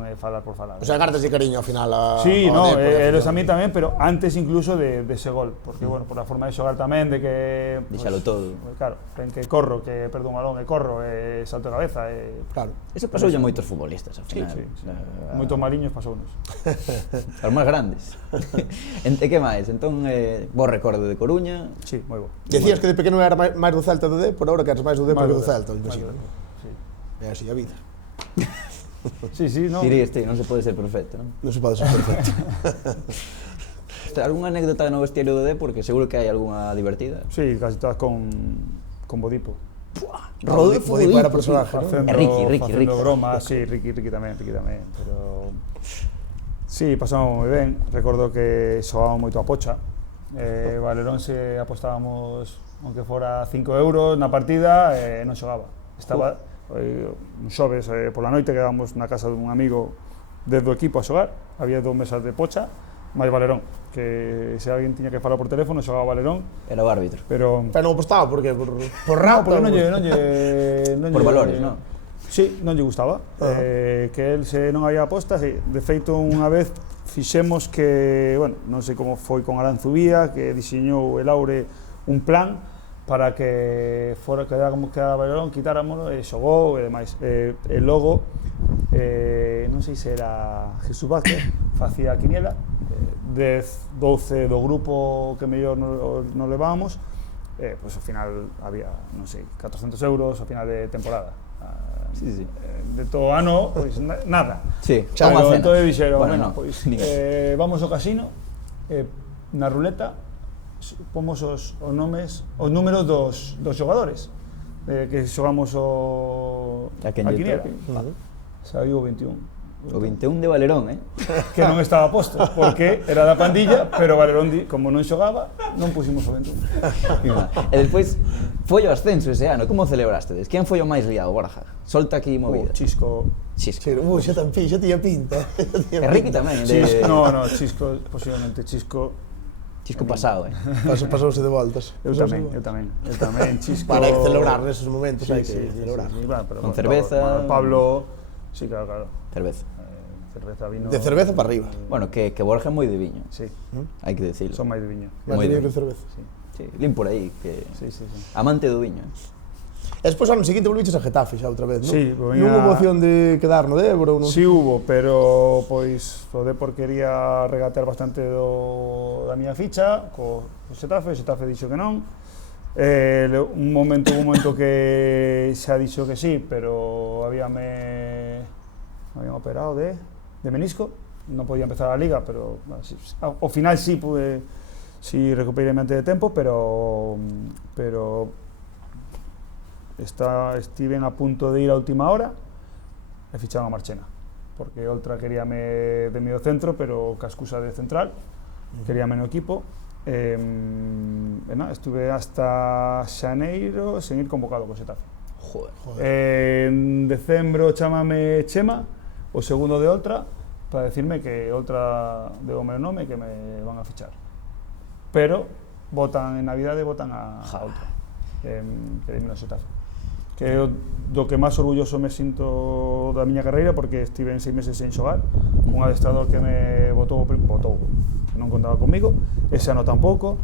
é falar por falar. O sea, cartas de cariño ao final a Sí, ao no, Depor, eles a mí tamén, pero antes incluso de ese gol, porque, bueno, por a forma de xogar tamén, de que... Díxalo todo. Claro, ven que corro, que perdo un balón, e corro, e salto de cabeza, e... Claro. Eso pasou a moitos futbolistas, ao Sí, final. sí. Moitos mariños pasounos. Os máis grandes. E que máis? Entón, bo recordo de Coruña. Sí, moi bo. Decías que de pequeno era máis do Celta do Depor, agora que eres máis do Depor que do Celta, Máis imagino. do Depor, sí. É así a vida. Sí, non? Dirías ti, non se pode ser perfecto, non? Non se pode ser perfecto. Algúnha anécdota no vestiario do Depor, que seguro que hai algunha divertida. Sí, casi todas con Bodipo. Rodolfo era personaje, ¿no? Facendo, Ricky. bromas, sí, Ricky tamén, pero... Sí, pasamos moi ben, recordo que xogábamos moito a pocha, Valerón se apostábamos, aunque fora 5 euros na partida, non xogaba. Estaba un xoves pola noite, quedábamos na casa dun amigo desde o equipo a xogar, había 2 mesas de pocha, máis Valerón, que se alguén tiña que falar por teléfono, xogaba Valerón, Era o árbitro. pero... Pero non apostaba, por que? Por No, rato? porque non lle Por valores, non? Sí, non lle gustaba. Que el se non había apostas, e de feito unha vez fixemos que, bueno, non sei como foi con Aranzubía, que diseñou el Aure un plan para que fora que como quedaba Valerón, quitáramoslo e xogou e demais. E logo, non sei se era Jesús Vázquez, facía a quiniela, 10, 12 do grupo que mellor nos levábamos, pois ao final había, non sei, 400 euros ao final de temporada. Sí. De todo ano, pois nada. Sí, Pero unha cena. entón dixeron, Bueno, bueno, no, pois, nin. vamos ao casino, na ruleta, pomos os números dos xogadores, que xogamos a quiniela. Saiu o 21. O 21 de Valerón, Que non estaba posto, porque era da pandilla, pero Valerón, como non xogaba, non pusimos o 21. E despois foi o ascenso ese ano, como celebrastedes? Quen foi o máis liado, Borja? Solta aquí movida. Chisco. Chisco. Sí, xa tiña pinta. E Ricky tamén, No, Chisco, posiblemente Chisco. Chisco pasado, Pasouse de voltas. Eu tamén, Chisco. Para que celebrar neses momentos, hai que celebrar. Con cerveza. Pablo, sí, claro. Cerveza. Cerveza, vino. De cerveza para arriba. Bueno, que Borja é moi de viño, Sí, hai que decirlo. son máis de viño. Máis Moi de ben. que cerveza. Sí, lín por aí, que Sí. amante do viño. E despois, ano seguinte, volviches a Getafe xa outra vez, non? Sí, volvín Non houve a- opción de quedar no Débora ou non? Sí hubo, pero pois o Depor quería regatear bastante da miña ficha co Xetafe, o Xetafe dixo que non. Hubo un momento que xa dixo que sí, pero me habían operado de menisco, non podía empezar a liga, pero bueno, ao final sí pude, sí recuperei mente de tempo, pero estiven a punto de ir a última hora e ficharon a Marchena, porque outra queríame de medio centro, pero ca excusa de central, queríame no equipo. Estuve hasta xaneiro sen ir convocado co Xetafe. Joder. En decembro chámame Chema, o segundo de Oltra, para decirme que Oltra deu o meu nome e que me van a fichar. Pero votan en Navidade, votan a outra. Quedei no Xetafe. Que é do que máis orgulloso me sinto da miña carreira, porque estive en 6 meses sen xogar, un adestrador que me botou, non contaba comigo, ese ano tampouco,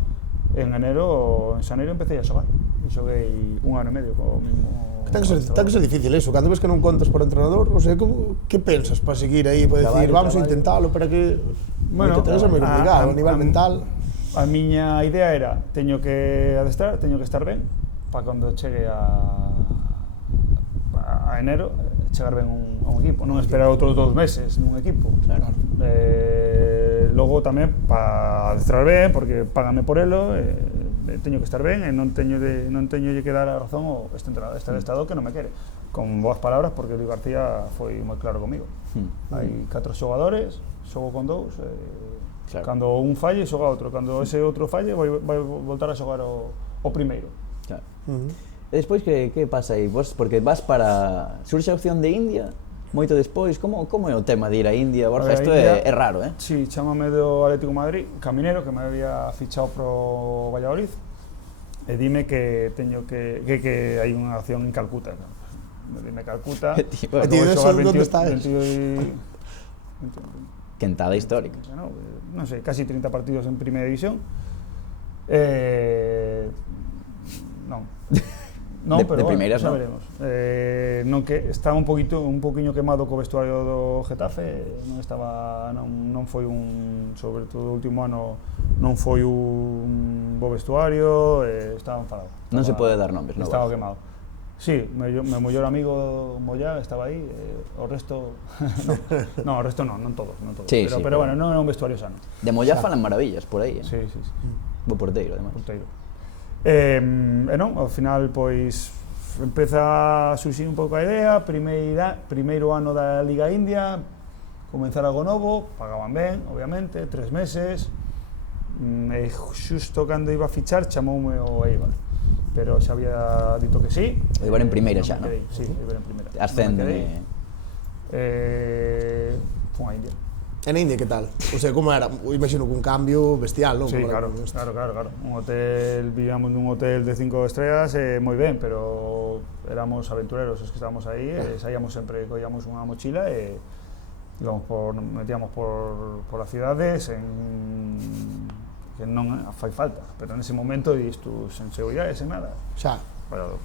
en xaneiro empecé a xogar, e xoguei 1 ano e medio co mismo. Ten que ser difícil eso, cando ves que non contas por entrenador, o sea, que pensas para seguir aí, para decir, vamos a intentalo, para que... Bueno, ten que ser moi complicado, a nivel mental. A miña idea era, teño que adestrar, teño que estar ben, para cando chegue a enero, chegar ben a un equipo, non esperar outros 2 meses nun equipo. Claro. Logo tamén para adestrar ben, porque págame por elo, teño que estar ben e non teño que dar a razón ao este adestrador que non me quere. Con boas palabras, porque Luis García foi moi claro comigo. Hai 4 xogadores, xogo con 2, cando un falle, xoga outro, cando ese outro falle, vai voltar a xogar o primeiro. Claro. E despois que pasa aí? Vos, porque vas para... Surxe a opción de India, moito despois, como é o tema de ir a India? Borja, isto é raro, eh? Sí, chámame do Atlético de Madrid, Caminero, que me había fichado pro Valladolid, e dime que teño que hai unha opción en Calcuta. Dime Calcuta, Tío, eso, onde estás? Quentada histórica. Non sei, casi 30 partidos en primeira división. Non, pero primeiras, xa veremos. Non que estaba un poquinho quemado co vestuario do Getafe, non foi sobre todo o último ano, non foi un bo vestuario, estaba enfadado. Non se pode dar nombres, non? Estaba quemado. Sí, meu mellor amigo Moyá estaba aí, o resto o resto non todos, Sí, pero bueno, non era un vestuario sano. De Moyá falan maravillas por aí, Sí. Bo porteiro, además. E non, ao final, pois, empeza a surxir un pouco a idea, primeiro ano da Liga India, comenzar algo novo, pagaban ben, obviamente, 3 meses, e xusto cando iba a fichar chamoume o Eibar, pero xa había dito que sí. O Eibar en primeira xa, non? Sí, Eibar en primeira. Ascende. Fun a India. En India, que tal? O sea, como era? Imagino que un cambio bestial, non? Sí, claro. Vivíamos nun hotel de 5 estrellas, moi ben, pero éramos aventureros os que estábamos aí, saíamos sempre, collíamos unha mochila e metíamos por as cidades que non fai falta, pero nese momento isto sen seguridade, sen nada. Xa. Pero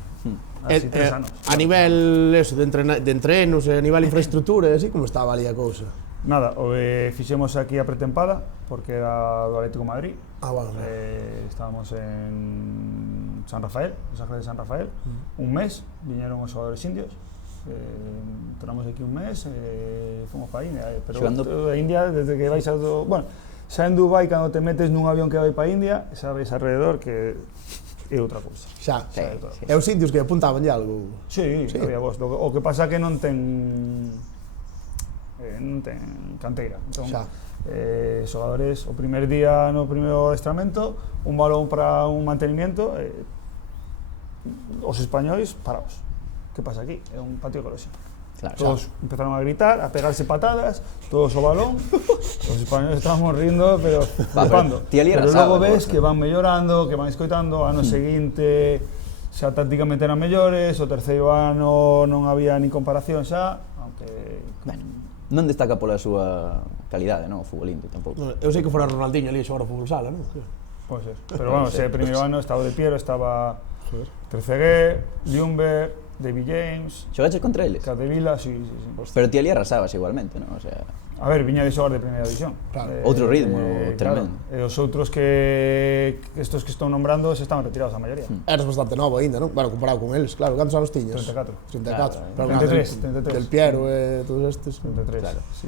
así 3 anos. A nivel eso, de entrenos, a nivel infraestructura, así como estaba ali a cousa? Nada, fixemos aquí a pretempada, porque era do Atlético de Madrid. Bueno. Estábamos en San Rafael, en Sagrada de San Rafael, un mes, viñeron os xogadores indios, entramos aquí un mes, fomos para India, pero a India, desde que vais bueno, xa en Dubai, cando te metes nun avión que vai para India, sabes alrededor que é outra cousa. Xa. E os indios que apuntaban ya algo? Sí, había vos. O que pasa que non ten canteira. Entón, xogadores, o primer día no primeiro adestramento, un balón para un mantenimiento, os españois parados. Que pasa aquí? É un patio de colegio. Claro, todos empezaron a gritar, a pegarse patadas, todos o balón, os españoles estábamos rindo, pero flipando. Pero logo ves que van mellorando, que van escoitando, ano seguinte xa tácticamente eran mellores, o terceiro ano non había ni comparación xa, aunque... Non destaca pola súa calidade, non, o fútbol indio tampouco. Eu sei que fora Ronaldinho ali a xogar o fútbol sala, non? Pode ser, pero bueno, ese primeiro ano estaba De Piero, estaba Trezeguet, Ljungberg, David James... Xogaches contra eles? Capdevila, sí. Pero ti ali arrasabas igualmente, non? O sea... A ver, viña de xogar de primeira división. Claro. Outro ritmo, tremendo. E os outros que estos que estou nombrando se estaban retirados a maioría. Eras bastante novo aínda, non? Bueno, comparado con eles, claro. Cantos anos tiñas? 34. 33. Del Piero e todos estes. 33, claro. Sí.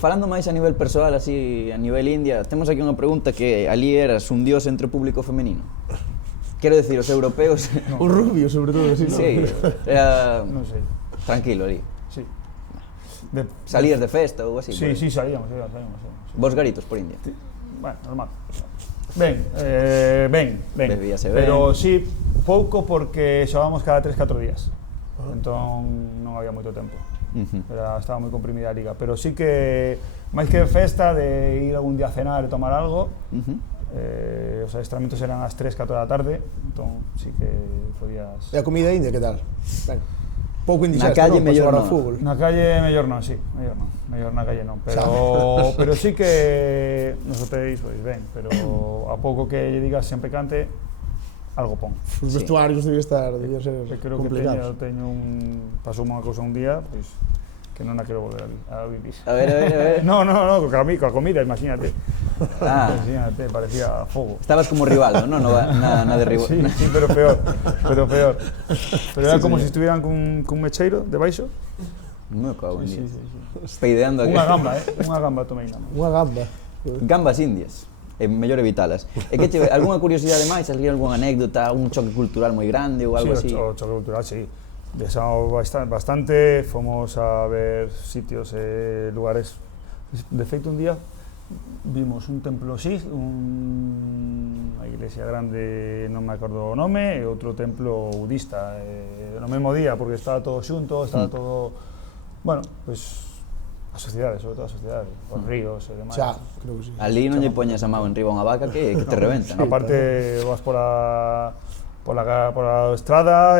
Falando máis a nivel persoal, así, a nivel India, temos aquí unha pregunta que ali eras un dios entre o público femenino. Quero decir, os europeos... Un rubio, sobre todo, así, non? Sí, era... Non sei. Tranquilo ali. Sí. Salías de festa ou así? Sí, salíamos. Vos garitos por India? Bueno, normal. Ben. Bebíase ben. Pero sí, pouco porque xogábamos cada 3-4 días. Entón non había moito tempo. Estaba moi comprimida a liga, pero sí que máis que festa de ir algún día a cenar e tomar algo, Os adestramentos eran ás 3, 4 da tarde, entón sí que podías... E a comida india, que tal? Ben, pouco Na indixesta, calle non? Para mellor xogar ao non. fútbol. Na calle mellor non, sí, mellor na calle non, pero sí que nos hotéis, pois ben, pero a pouco que lle digas sempre cante, algo pon. Os vestuarios debían ser Creo que complicados. teño pasou unha cousa un día, pois que non a quero volver a vivir. A ver. No, coa comida, imagínate. Ah. Imagínate, parecía fogo. Estabas como Rivaldo, non? Na de Rivaldo. Sí, pero peor. Pero era Sí, como señor. se estuvieran cun mecheiro debaixo. Me cago en Sí. Dios. Peideando aquí. Unha gamba tomei na mão. Unha gamba. Gambas indias. É mellor evitalas. E que algunha curiosidade máis, algunha anécdota, un choque cultural moi grande ou algo así? O choque cultural, sí. Viajamos bastante, fomos a ver sitios, lugares. De feito, un día vimos un templo Sikh, unha iglesia grande, non me acordo o nome, e outro templo budista, no mesmo día, porque estaba todo xunto, estaba todo... Bueno, pois a sociedade, sobre todo a sociedade, os ríos e demais. Xa, creo que sí. Ali non lle poñas a mão enriba a unha vaca que te reventan. Aparte, vas pola estrada,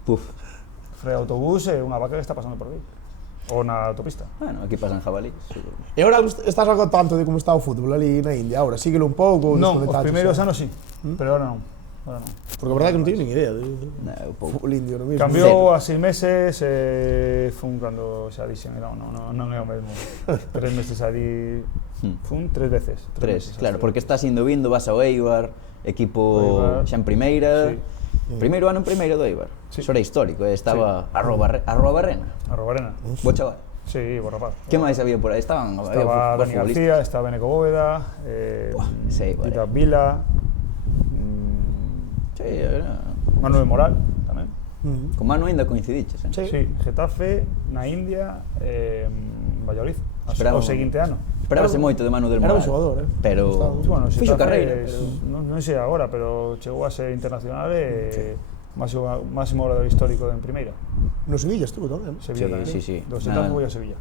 Puf. frea autobús e unha vaca que está pasando por aí. Ou na autopista. Bueno, aquí pasan jabalíes. E agora estás algo tanto de como está o fútbol ali na India, ahora, síguelo un pouco? Non, os primeiros xa? anos sí, pero ahora non. Porque a verdade que non teño nin idea de Un pouco. fútbol indio no mismo. Cambiou a 6 meses, fun cando xa dixen, non é o mesmo. 3 meses ali, fun 3 veces. Tres, claro, porque estás indo vindo, vas ao Eibar, equipo Eibar. xa en primeira. Sí. Primeiro ano en primeiro do Eibar. Sí. Eso era histórico, estaba Arroba Barrena. A Robarena. Bo chaval. Sí, bo rapaz. Que máis había por aí? Estaban Estaba había Dani futbolistas. García, estaba Beneco Bóveda, ese Eibar, Tita Vila, Sí, era... Manuel Moral tamén. Con Manu ainda coincidiches, eh? Sí, Getafe, na India, Valladolid, Esperaba- o seguinte ano. Esperábase moito de Manu del Era Moral. un xogador, Pero Bueno, fixo carreira, pero non sei agora, pero chegou a ser internacional e máximo goleador histórico en primeira. No Sevilla estuvo tamén. Sevilla tamén. sí. Do Getafe foi a Sevilla.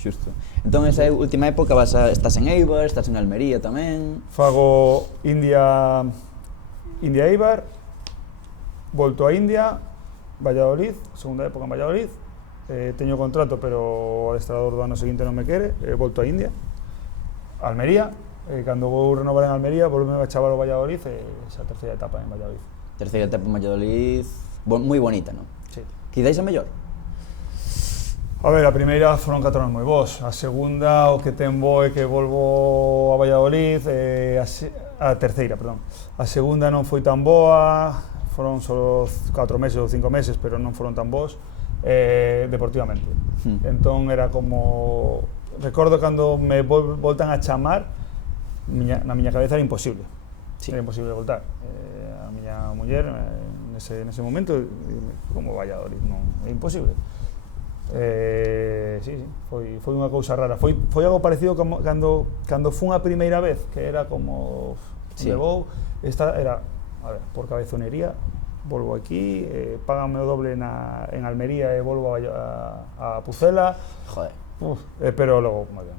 Xusto. Entón, esa última época estás en Eibar, estás en Almería tamén. Fago India Eibar, volto a India, Valladolid, segunda época en Valladolid. Teño contrato, pero o adestrador do ano seguinte non me quere, volto a India. Almería, cando vou renovar en Almería, volveme a chavar o Valladolid, esa terceira etapa en Valladolid. Terceira etapa en Valladolid, moi bonita, non? Sí. Quizáis a mellor? A ver, a primeira foron 4 anos moi bons, a segunda o que ten bo é que volvo a Valladolid, a terceira, perdón. A segunda non foi tan boa, foron só 4 meses ou 5 meses, pero non foron tan bons, deportivamente. Entón era como... Recordo cando me voltan a chamar, na miña cabeza era imposible. Sí. Era imposible voltar. A miña muller, nese momento, como Valladolid, non, é imposible. Sí, foi unha cousa rara. Foi algo parecido como cando fun a primeira vez, que era como Sí. levou, esta era, a ver, por cabezonería, volvo aquí, págame o doble en Almería e volvo a Pucela. Joder. Pero logo, moi ben.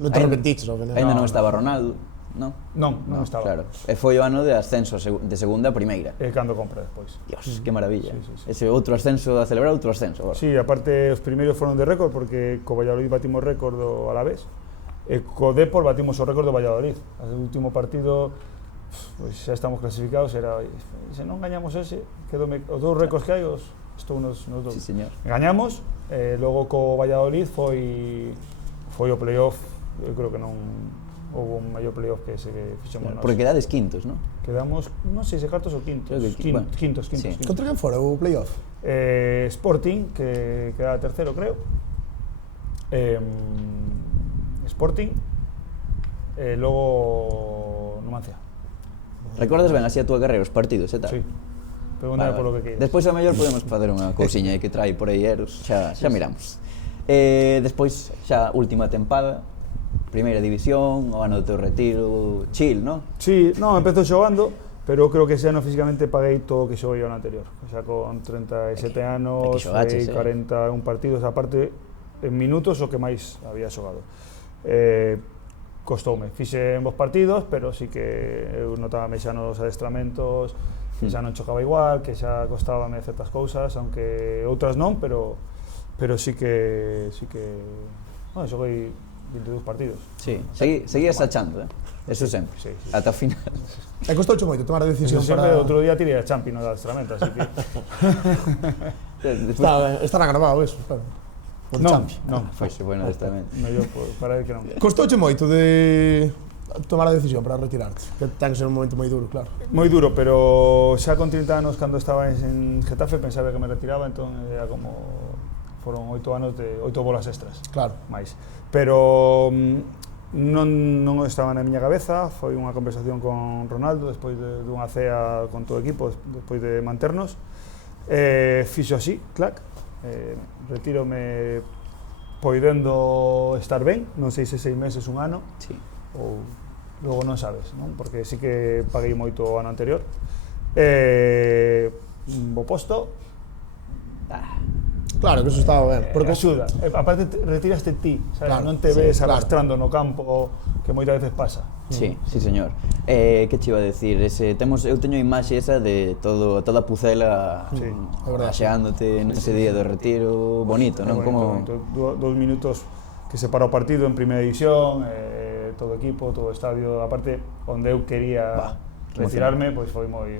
Non te arrepentiches, ao final. Ainda non estaba Ronaldo, non? Non estaba. Claro. E foi o ano de ascenso de segunda a primeira. Cando compra despois. Dios, que maravilla. Sí. Ese outro ascenso a celebrar outro ascenso agora. Sí, aparte os primeiros foron de récord porque co Valladolid batimos récord do Alavés e co Depor batimos o récord do Valladolid. O último partido pois xa estamos clasificados, era se non gañamos ese, os dous récords que hai estou nos dous. Sí, señor. Gañamos, logo co Valladolid foi o playoff, eu creo que non houve un maior playoff que ese que fixemos nós. Porque quedades quintos, non? Quedamos, non sei se cuartos ou quintos. Creo que bueno, Quintos. sí. Contra quen fora o playoff? Sporting, que queda tercero, creo. Sporting. Logo Numancia. Recordas ben así a túa carreira, os partidos e tal? Sí. Pregúntame polo que queiras. Despois a mellor podemos facer unha cousiña aí que trai por aí Eros, xa miramos. Despois xa última tempada, primeira división, o ano do teu retiro, chill, non? Sí, non, empezou xogando, pero creo que ese ano físicamente paguei todo o que xoguei o ano anterior. O sea, con 37 anos, xogaches, 41 partidos, aparte en minutos o que máis había xogado. costoume. Fixe en bons partidos, pero sí que eu notábame xa nos adestramentos que xa non chocaba igual, que xa costábame certas cousas, aunque outras non, pero sí que bueno, xoguei 22 partidos. Sí, seguías achando, eso sempre, Sí. ata o final. E costouche moito tomar a decisión Sempre para... outro día tirei a champi no adestramento, así que... Estará grabado eso, claro. O de Champi. non, Foise bueno adestramento. mellor para el que non. Costouche moito de tomar a decisión para retirarte, que ten que ser un momento moi duro, claro. Moi duro, pero xa con 30 anos cando estaba en Getafe pensaba que me retiraba, entón era como foron 8 anos de 8 bolas extras. Claro. Máis. Pero non estaba na miña cabeza, foi unha conversación con Ronaldo despois dunha cea con todo o equipo, despois de manternos. Fixo así, clac, retírome poidendo estar ben, non sei se 6 meses, un ano, Sí. ou logo non sabes, non? Porque sí que paguei moito o ano anterior. Bo posto, Claro, que eso estaba ben. porque axuda. Aparte, retiraste ti, sabes? Claro, Non te sí, ves claro. arrastrando no campo, que moitas veces pasa. Sí, sí, señor. Que che iba a decir? Eu teño a imaxe esa de toda a Pucela Sí, é verdade. axeándote nese día do retiro, bonito, non? Bonito, bonito. 2 minutos que se parou o partido en primeira división, todo o equipo, todo o estadio, aparte onde eu quería retirarme, pois foi moi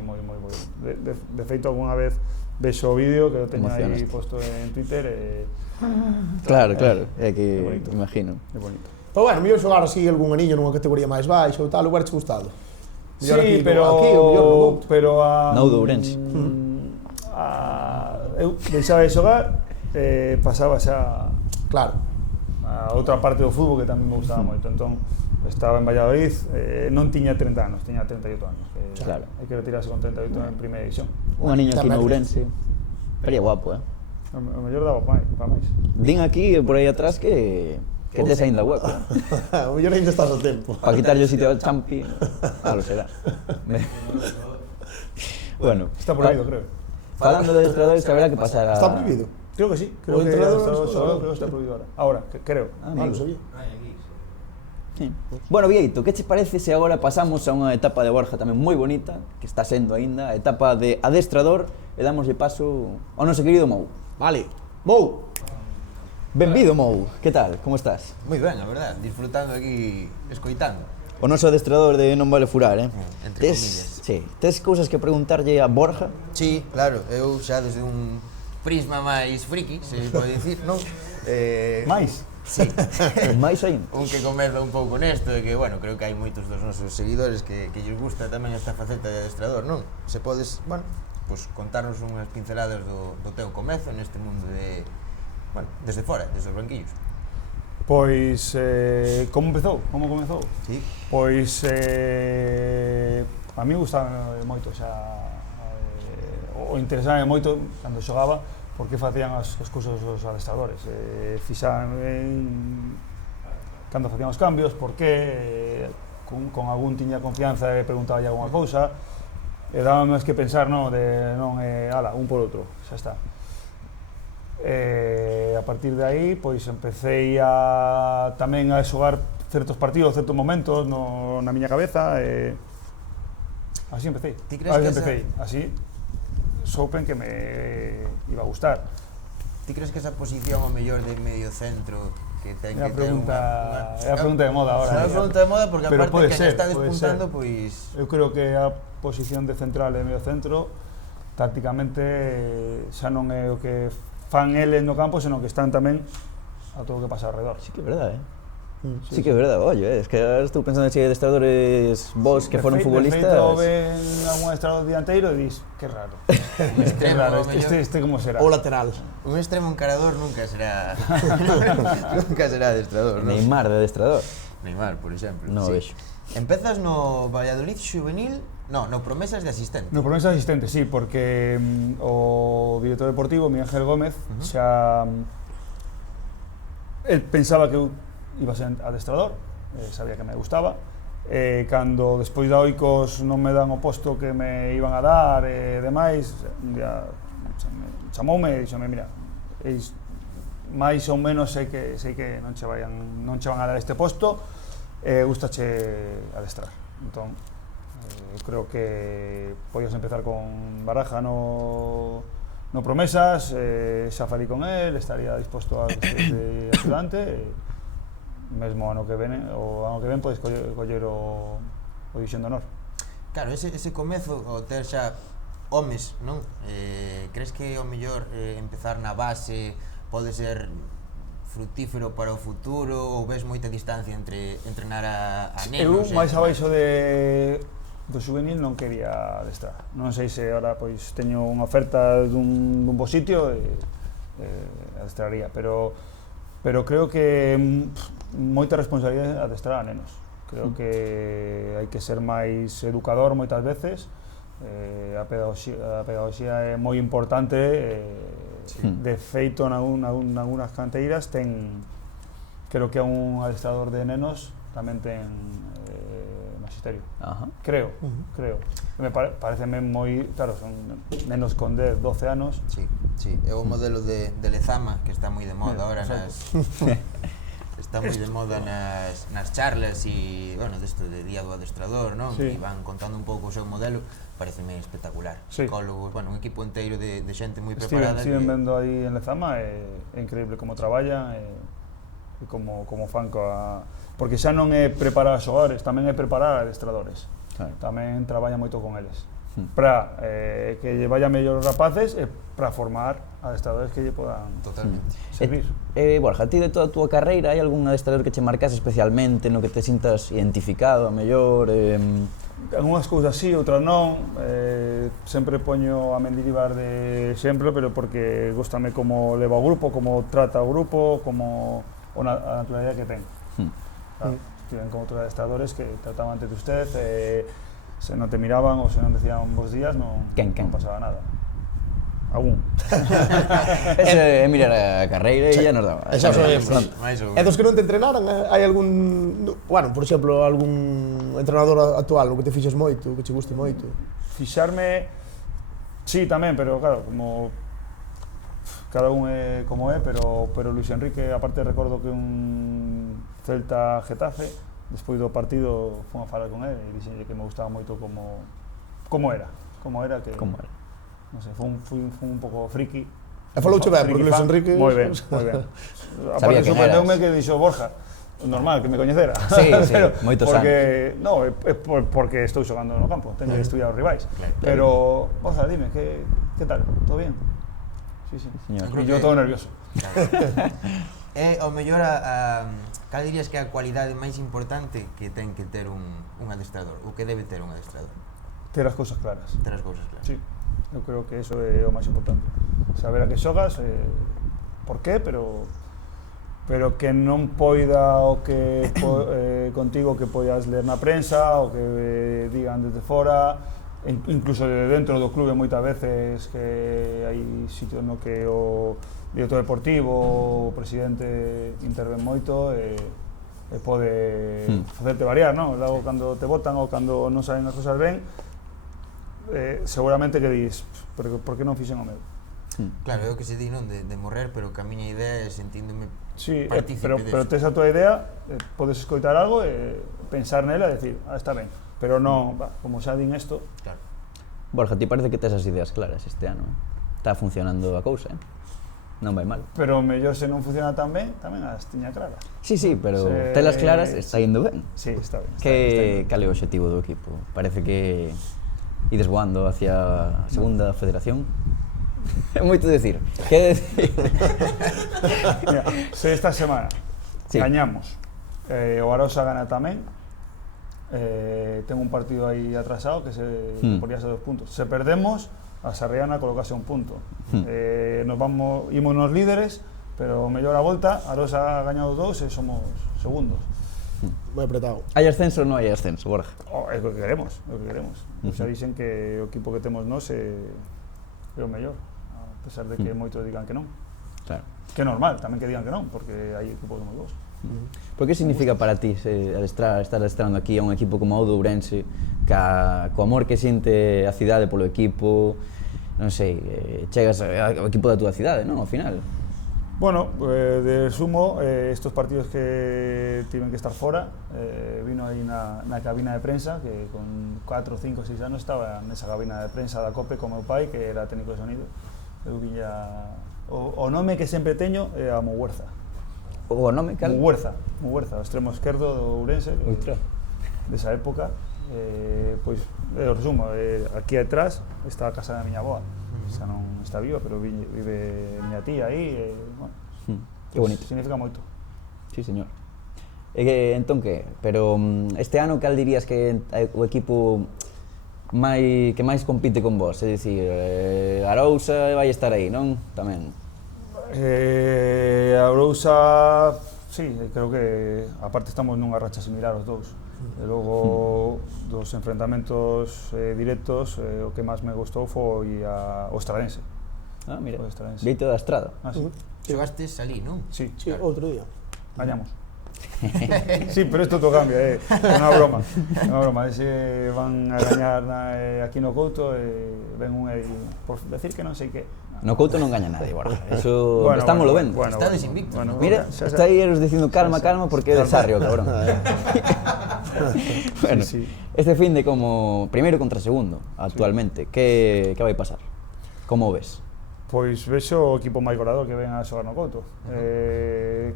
de feito algunha vez vexo o vídeo que eu teño aí Emocionaste. posto en Twitter Claro, é que bonito. imagino. é bonito. Pero bueno, mellor xogar así algún aniño nunha categoría máis baixa ou tal, o hubiera gustado. Mellor Sí, aquí, pero aquí o mellor no Couto. pero a No de Ourense. Eu deixaba de xogar, pasaba xa Claro. a outra parte do fútbol que tamén me gustaba moito. Entón, estaba en Valladolid, non tiña 30 anos, tiña 38 anos. Claro. Hai que retirarse con 38 en primeira división. Un aniño aquí no Tamén. Ourense. Sería guapo, O mellor daba para máis. Din aquí, por aí atrás, que tes aínda hueco. O mellor ainda estás a tempo. Para quitarlle o sitio ao Champi, lo será. Bueno, Está prohibido, creo. falando de adestradores, haberá que pasar a... Está prohibido. Creo que sí. Creo O que entrenador creo que sí. está prohibido ahora. Ahora, creo. Ah, Ah, amigo. non sabía. Sí. Bueno, Vieito, que che parece se agora pasamos a unha etapa de Borja tamén moi bonita, que está sendo aínda, a etapa de adestrador, e damoslle paso ao noso querido Mou. Vale. Mou. Benvido, Mou, que tal? Como estás? Moi ben, a verdade, disfrutando aquí, escoitando. O noso adestrador de Non Vale Furar, Entre comillas. Sí, tes cousas que preguntarlle a Borja? Sí, claro, eu xa desde un prisma máis friki, se pode dicir, non? Mais. Sí. Mais aínda. Un que conversa un pouco nesto e que, bueno, creo que hai moitos dos nosos seguidores que lles gusta tamén esta faceta de adestrador, non? Se podes, bueno, pues contarnos unhas pinceladas do teu comezo neste mundo de, bueno, desde fora, desde os banquillos. Pois, como empezou? Como comezou? Sí. Pois, a mí gustaba moito xa, o interesaba moito cando xogaba, porque facían as cousas os adestradores. Fixaban cando facían os cambios, por qué, con algún tiña confianza e preguntaballe algunha cousa, e daba máis que pensar, non, ala, un por outro, xa está. A partir de aí, pois empecé tamén a xogar certos partidos, certos momentos na miña cabeza, así empecé. Ti crees que así soupen que me iba a gustar. Ti crees que esa posición ao mellor de medio centro que ten É a que ter pregunta, é a pregunta de moda ahora. É a pregunta de moda porque Pero aparte pode que ser, está pode despuntando, ser. pois Eu creo que a posición de central e de medio centro tácticamente xa non é o que fan eles no campo, senón que están tamén a todo o que pasa alrededor. Sí que é verdade, Sí que é verdade, oye, es que ahora estou pensando en adestradores vos que foron futbolistas. De feito, ven a un adestrador dianteiro e dis, que raro. un Que extremo, raro, ao mellor, este como será? Ou lateral. un extremo encarador nunca será nunca será adestrador, non? Neymar de adestrador. Neymar, por exemplo. No vexo. Empezas no Valladolid xuvenil, no Promesas de asistente. No promesa asistente, sí, porque o director deportivo, Miguel Ángel Gómez, xa el pensaba que eu iba a ser adestrador, sabía que me gustaba, cando despois da Oikos non me dan o posto que me iban a dar e demais, un día chamoume e dixome, mira, máis ou menos sei que non che van a dar este posto, gustache adestrar. Entón, creo que podías empezar con Baraja no Promesas, xa falei con él, estaría disposto a de ayudante, mesmo ano que ven podes coller o División de Honor. Claro, ese comezo, o ter xa homes, non? Crees que ao mellor empezar na base pode ser frutífero para o futuro, ou ves moita distancia entre entrenar a nenos? Eu, máis abaixo do juvenil, non quería adestrar. Non sei se agora pois teño unha oferta dun bo sitio e adestraría, pero creo que moita responsabilidade adestrar a nenos. Creo que hai que ser máis educador moitas veces. A pedagogía é moi importante. De feito, nalgúnas canteiras creo que un adestrador de nenos tamén ten magisterio. Creo. Pareceme moi, claro, son nenos con 10, 12 anos. Sí, é o modelo de Lezama, que está moi de moda ahora está moi de moda nas charlas e, bueno, desto de Día do Adestrador, non? E van contando un pouco o seu modelo, pareceme espectacular. Psicólogos, bueno, un equipo inteiro de xente moi preparada. Siguen vendo aí en Lezama, é increíble como traballan e como fan porque xa non é preparar xogadores, tamén é preparar adestradores. Tamén traballa moito con eles. Para que lle vaya mellor os rapaces e para formar adestradores que lle podan servir. Borja, a ti de toda a túa carreira hai algún adestrador que che marcase especialmente, no que te sintas identificado, a mellor? Algúnas cousas sí, outras non. Sempre poño a Mendilibar de exemplo, pero porque gustame como leva o grupo, como trata o grupo, como a naturalidade que ten. Estiven con outros adestradores que trataban ante usted, se non te miraban ou se non decían bons días, non pasaba nada. Algún. Ese é mirar a carreira e ya nos daba. Xa foi. E dos que non te entrenaran, hai algún, bueno, por exemplo, algún entrenador actual o que te fixes moito, que che guste moito? Fixarme, sí, tamén, pero claro, como cada un é como é, pero Luis Enrique, aparte recordo que un Celta Getafe, despois do partido fui a falar con él e dixenlle que me gustaba moito como era que non sei, fui un pouco friki. E falouche ben, porque Luis Enrique... Moi ben. Aparte, sorprendeume que dixo Borja, normal, que me coñecera. Sí, moitos anos. No, é porque estou xogando no campo, teño que estudiar os rivais. Pero, Borja, dime, que tal? Todo bien? Sí. E yo todo nervioso. Ao mellor, cal dirías que é a cualidade máis importante que ten que ter un adestrador, ou que debe ter un adestrador? Ter as cousas claras. Sí. Eu creo que eso é o máis importante. Saber a que xogas, por qué, pero que non poida o que contigo que poidas ler na prensa, o que digan desde fora, incluso de dentro do clube moitas veces que hai sitios no que o director deportivo, o presidente interven moito e pode facerte variar, non? Logo, cando te botan ou cando non saben as cosas ben, seguramente que dis, por que non fixen o meu? Claro, é o que se di, non? De morrer, pero que a miña idea é sentíndome partícipe deso. Pero tes a tua idea, podes escoitar algo e pensar nela e decir, está ben, pero non, como xa din isto... Claro. Borja, ti parece que tes as ideas claras este ano, está funcionando a cousa, non vai mal. Pero mellor se non funciona tan ben, tamén as tiña claras. Sí, pero telas claras está indo ben. Sí, está ben. Cal é o obxectivo do equipo? Parece que ides voando hacia a segunda federación. É moito decir. Que decir? Mira, se esta semana gañamos, o Arosa gana tamén, ten un partido aí atrasado que podría ser 2 puntos. Se perdemos, a Sarriana colocase 1 punto. Imos nos líderes, pero mellor a volta, Arosa ha gañado 2 e somos segundos. Moi apretado. Hai ascenso ou non hai ascenso, Borja? É o que queremos. Xa dixen que o equipo que temos nós é o mellor, a pesar de que moitos digan que non. Claro. Que é normal, tamén que digan que non, porque hai equipos moi bons. Por que significa para ti estar adestrando aquí a un equipo como o do Ourense, co amor que sinte a cidade polo equipo, non sei, chegas ao equipo da túa cidade, non, ao final? Bueno, de resumo, estos partidos que tiven que estar fora, vino aí na cabina de prensa, que con 4, 5, 6 anos estaba nesa cabina de prensa da COPE con meu pai, que era técnico de sonido. Eu viña... O nome que sempre teño é a Muguerza. O nome, cal? Muguerza, o extremo esquerdo do Ourense, desa época. Pois, o resumo, aquí atrás está a casa da miña avoa. Xa non está viva, pero vive miña tía aí, bueno, que bonito. Significa moito. Sí, señor. Entón que? Pero este ano cal dirías que é o equipo que máis compite con vos? É dicir, Arousa vai estar aí, non? Tamén. Arousa, sí, creo que aparte estamos nunha racha similar os dous. E logo dos enfrentamentos directos, o que máis me gustou foi o Estradense. Ah, mira, O Estradense. Leito da Estrada. Ah, sí. Xogastes ali, non? Sí, Sí, outro día. gañamos. Sí, pero isto todo cambia, é unha broma. É unha broma, ese van a gañar aquí no Couto e ven un e por decir que non sei que. No Couto non gaña nadie, Borja. Eso Bueno, estámoslo vendo. Estades invictos, ¿no? Mira, xa, está aí eros dicindo calma, calma, porque é de Sarrio, cabrón. Bueno, Sí, sí. este fin de como primeiro contra segundo, actualmente, que vai pasar? Como o ves? Pois vexo o equipo máis goleador que ven a xogar no Couto.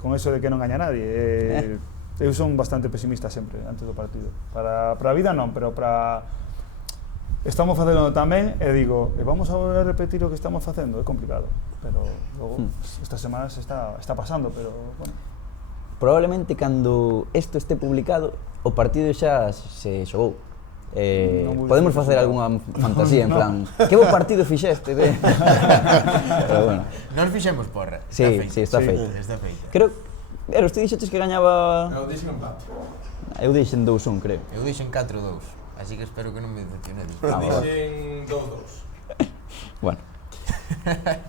Con eso de que non gaña nadie. Eu son bastante pesimista sempre antes do partido. Para a vida non, pero para... Estamos facendo tamén e digo, vamos a volver a repetir o que estamos facendo, é complicado, pero logo estas semanas está pasando, pero bueno. Probablemente cando isto este publicado, o partido xa se xogou. Podemos facer algunha fantasía en plan, que bo partido fixeste, pero bueno. Nós fixemos porra. Sí, está feito. Está feito. Creo, Eros, ti dixetes que gañaba... Eu dixen empate. Eu dixen 2-1, creo. Eu dixen 4-2, así que espero que non me decepcionedes. Eu dixen 2-2. Bueno.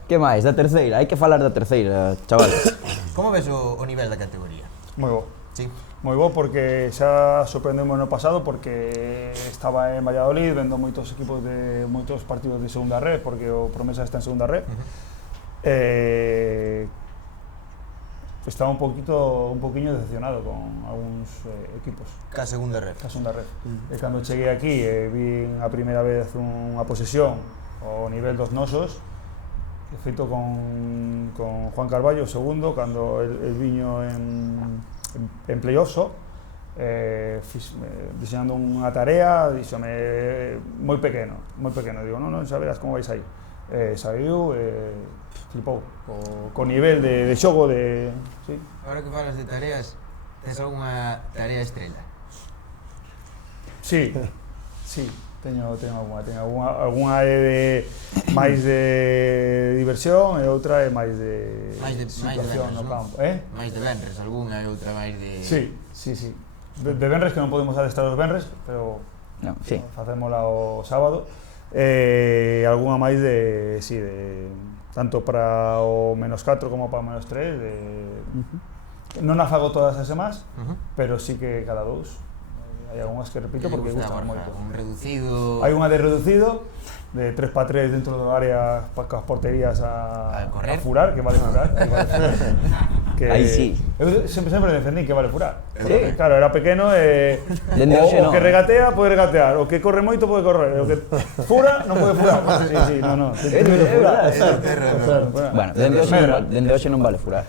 Que máis? Da terceira, hai que falar da terceira, chavales. Como ves o nivel da categoría? Moi bo. Sí. Moi bo porque xa sorprendemos no pasado porque estaba en Valladolid vendo moitos equipos de moitos partidos de segunda red porque o Promesa está en segunda red. Estaba un poquinho decepcionado con algúns equipos Ca segunda red. da segunda red. E cando cheguei aquí vin a primeira vez unha posesión ao nivel dos nosos, feito con Juan Carballo, o segundo, cando el viño en playoffs, diseñando unha tarea, díxome moi pequeno, digo, non xa verás como vais aí. Saiu, flipou, co nivel de xogo de... Sí. Ahora que falas de tareas, tes algunha tarea estrela? Sí, teño algunha de máis de diversión e outra é máis de situación no campo, Máis de venres, algunha e outra máis de... Sí. De venres que non podemos adestrar os venres, pero No, sí. facémola o sábado. Algunha máis de tanto para o -4 como para o -3 non a fago todas as semanas, pero sí que cada dous. Hai algunhas que repito porque gustan moito. Un reducido... Hai unha de reducido, de 3x3 dentro do área para as porterías a furar, que vale furar. Aí sí. Eu sempre defendí que vale furar. Sí. Claro, era pequeno e o que regatea pode regatear, o que corre moito pode correr, o que fura non pode furar. Sí, no. Bueno, dende hoxe non vale furar.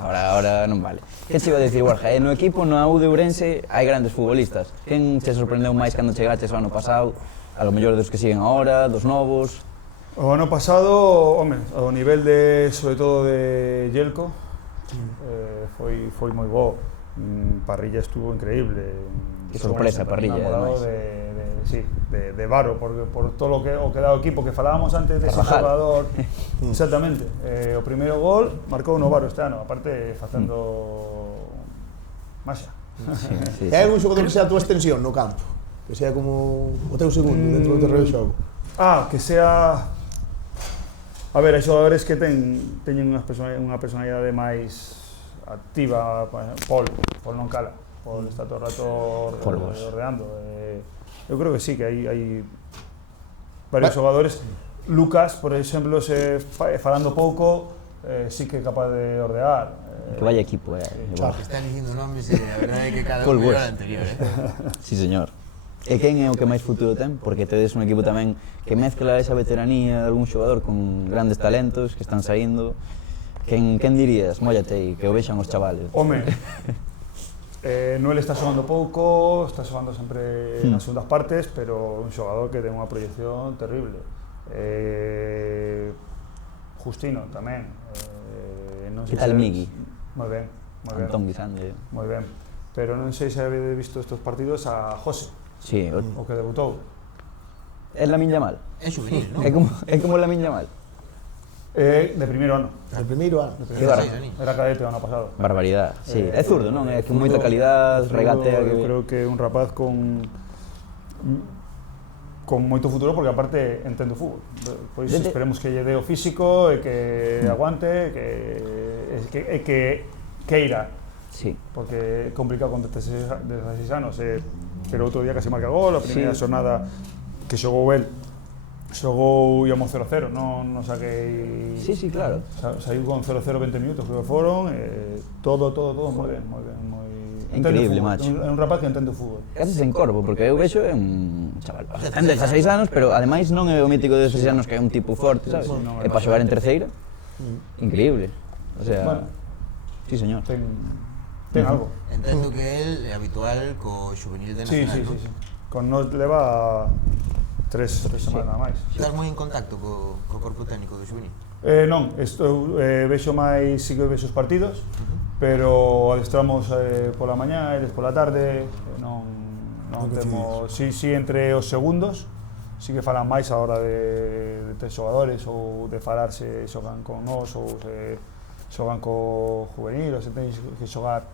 Ahora non vale. Que che iba a dicir, Borja? No equipo, no AU de Ourense, hai grandes futbolistas. Quen che sorprendeu máis cando chegaches o ano pasado? A lo mellor dos que siguen agora, dos novos? O ano pasado, home, o nivel de, sobre todo de Yelko, foi moi bo. Parrilla estuvo increíble. Que sorpresa, Parrilla, ademais. De Varo, por todo o que dá o equipo que falábamos antes de ese jugador. Exactamente. O primeiro gol marcou no Varo este ano, aparte facendo maxa. E hai un xogador que sea a túa extensión no campo? Que sea como o teu segundo dentro do terreno de xogo? Que sea... A ver, hai xogadores que teñen unha personalidade máis activa. Paul non cala. Paul está todo o rato ordeando. Eu creo que sí, que hai varios xogadores. Lucas, por exemplo, falando pouco, sí que é capaz de ordear. Que vaya equipo, igual. Están dicindo nomes e a verdade é que cada Paul un mellor West. ao anterior, Sí, señor. E quen é o que máis futuro ten? Porque tedes un equipo tamén que mezcla esa veteranía de algún xogador con grandes talentos que están saindo. Quen dirías? Móllate aí, que o vexan os chavales. Home, Noel está xogando pouco, está xogando sempre nas segundas partes, pero un xogador que ten unha proyección terrible. Justino tamén. Non Que tal Migui? Moi ben, moi ben. Antón Guisande. Moi ben. Pero non sei se habéis visto estes partidos a José, Sí, o que debutou. é Lamine Yamal. É xuvenil, non? É como Lamine Yamal. De primeiro ano. El primeiro ano. Que bar- Era cadete o ano pasado. barbaridade. Sí, é zurdo, non? É con moita calidad, regatea Eu que... creo que é un rapaz con moito futuro porque aparte entende o fútbol. Pois Desde- esperemos que lle dé o físico e que aguante, que queira, Sí. porque é complicado con 16 anos, pero outro día casi marca gol, a primeira xornada que xogou el, íamos 0-0, non saquei... Sí, sí, claro. Saiu con 0-0 20 minutos, creo que foron, todo moi ben, moi Increíble, macho. É un rapaz que entende o fútbol. Casi sen corpo, porque eu vexo é un chaval, ten 16 anos, pero ademais non é o mítico de 16 anos que é un tipo forte, sabes? non E é para xogar en terceira, increíble. O sea, Bueno. sí, señor. Ten algo. Entendo que el é habitual co xuvenil de Sí, Nacional, sí, non? sí. Con nos leva tres semanas nada máis. Estás moi en contacto co corpo técnico do xuvenil? Non, vexo máis, sí que vexo os partidos, pero adestramos pola mañá, eles pola tarde, non temos... Sí, entre os segundos, sí que falan máis a hora de ter xogadores ou de falar se xogan con nós ou se xogan co juvenil ou se teñen que xogar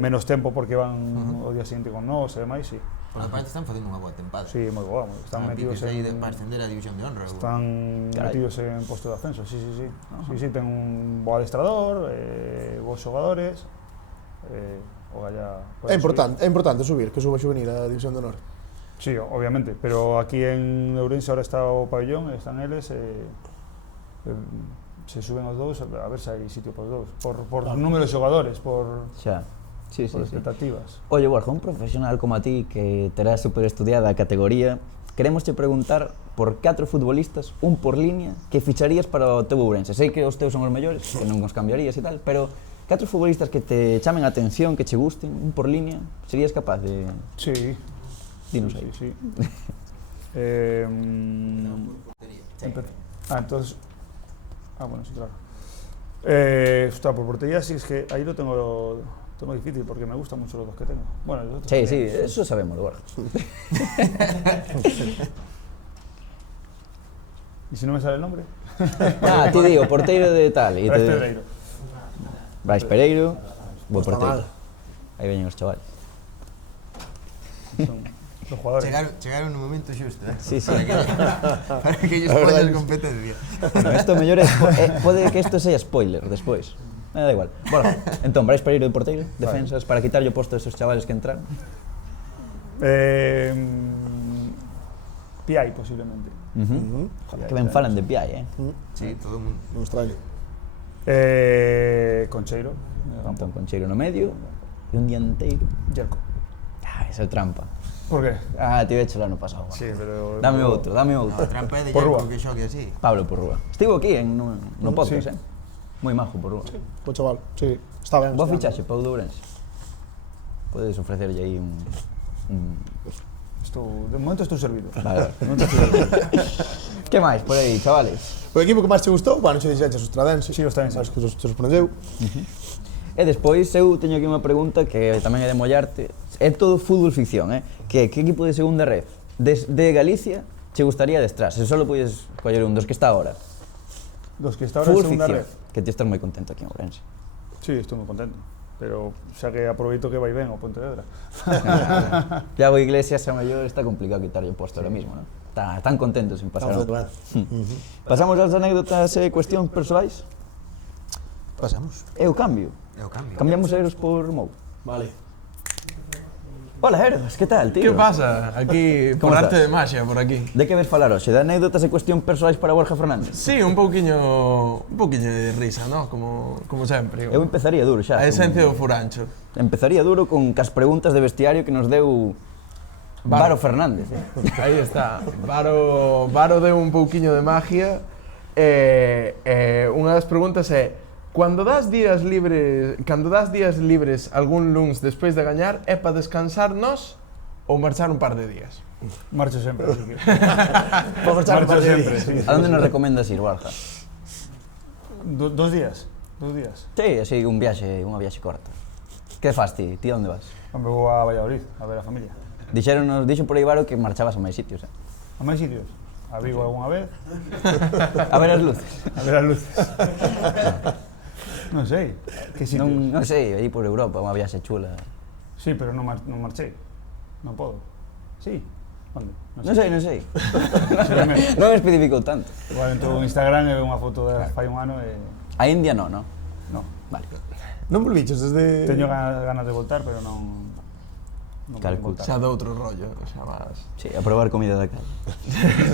menos tempo porque van o día seguinte con nós e demais, sí. Por a parte están facendo unha boa tempada. Sí, moi boa, están metidos aí en... para ascender a división de honra. Están Carai. metidos en posto de ascenso, sí. Sí, ten un bo adestrador, bons xogadores, o Galla... É importante subir, que suba xuvenil a División de Honor. Sí, obviamente, pero aquí en Ourense ahora está o pabellón, están eles, se suben os dous, a ver se hai sitio para os dous, por número de xogadores, por Xa. Sí, sí, sí. expectativas. Oye, Borja, un profesional como a ti que terá super estudiada a categoría, queremos te preguntar por 4 futbolistas, un por línea, que ficharías para o teu Ourense. Sei que os teus son os mellores, que non os cambiarías e tal, pero 4 futbolistas que te chamen a atención, que che gusten, un por línea, serías capaz de... Sí. Dinos aí. Sí. Entonces... bueno, sí, claro. Está por portería, sí, es que ahí lo tengo difícil porque me gustan mucho los dos que tengo. Bueno, los otros Sí, también. sí, eso sabemos, Borja. ¿Y si no me sale el nombre? Ah, te digo, porteiro de tal. E Brais te... Pedreiro. Brais Pereiro, bo está porteiro. mal. Aí veñen os chavales. Son los jugadores. Chegaron no momento xusto, Sí, sí. para que ellos poñan competencia. Bueno, esto mellor é, pode que isto sea spoiler despois. Da igual. Bueno, entón, Brais Pereiro de porteiro, defensas, para quitarlle o posto a esos chavales que entraron. Piai, posiblemente. Joder, que ben falan de Piai, Sí, todo o mundo. Non extraño. Concheiro. Entón, Concheiro no medio e un dianteiro. Yerko. Esa é trampa. ¿Por qué? Te he hecho el ano pasado. Sí, pero... Dame outro. No, trampa é de Por Yerko rúa. que xogue así. Pablo Porrúa. Estivo aquí no podcast, Sí. Moi majo Porrúa. O chaval, sí, está ben. Boa está ben. fichaxe para o de Ourense. Podes ofrecerlle aí un... De momento estou servido. Vale. Que máis por aí, chavales? O equipo que máis te gustou? Bueno, xe dixeches os Tradense. Sí, os Tradense. Acho que te sorprendeu. E despois eu teño aquí unha pregunta que tamén é de mollarte. É todo fútbol ficción, Que equipo de segunda red de Galicia che gustaría adestrar? Se só podes coller un dos que está agora. Los que está ahora en Fútbol segunda ficción, red. que ti estás moi contento aquí en Ourense. Sí, estou moi contento. Pero xa que aproveito que vai ben o Pontevedra. Iago Iglesias a mellor está complicado quitarlle o posto ahora mismo, non? Están contentos en pasar. Pasamos ás anécdotas e cuestións persoais. Pasamos. É o cambio. É o cambio. Cambiamos euros por Mou. Vale. Hola, Herbas, que tal, tío? Que pasa? Aquí, Como por arte estás? de magia, por aquí. De que ves falar hoxe? De anécdotas e cuestión persoais para Borja Fernández? Sí, un pouquiño de risa, ¿no? Como sempre. Eu empezaría duro xa. A esencia do furancho. Empezaría duro con cas preguntas de vestiario que nos deu Varo Fernández. Aí está. Varo deu un pouquiño de magia. Unha das preguntas é: cando das días libres algún luns despois de gañar, é para descansarnos ou marchar un par de días? Marcho sempre, así que... Para marchar Marcho para sempre, sempre. sí. A onde nos recomendas ir, Borja? 2 días, 2 días. Sí, así unha viaxe corta. Que fas ti? Ti onde vas? Hombre, vou a Valladolid, a ver a familia. Dixo por aí Varo que marchabas a máis sitios, eh? A máis sitios? A Vigo algunha vez, A ver as luces. a ver as luces. Non sei, que sitios? Non sei, aí por Europa, unha viaxe chula. Sí, pero non marchei. Non podo. Sí? Onde? Non sei. Seguramente. Non especificou tanto. Igual entro en Instagram e veo unha foto de fai un ano e... A India non, non? No. Vale. Non volviches desde... Teño ganas de voltar, pero non... Non Calculo. podem voltar. Xa de outro rollo, xa máis. Sí, a probar comida da casa.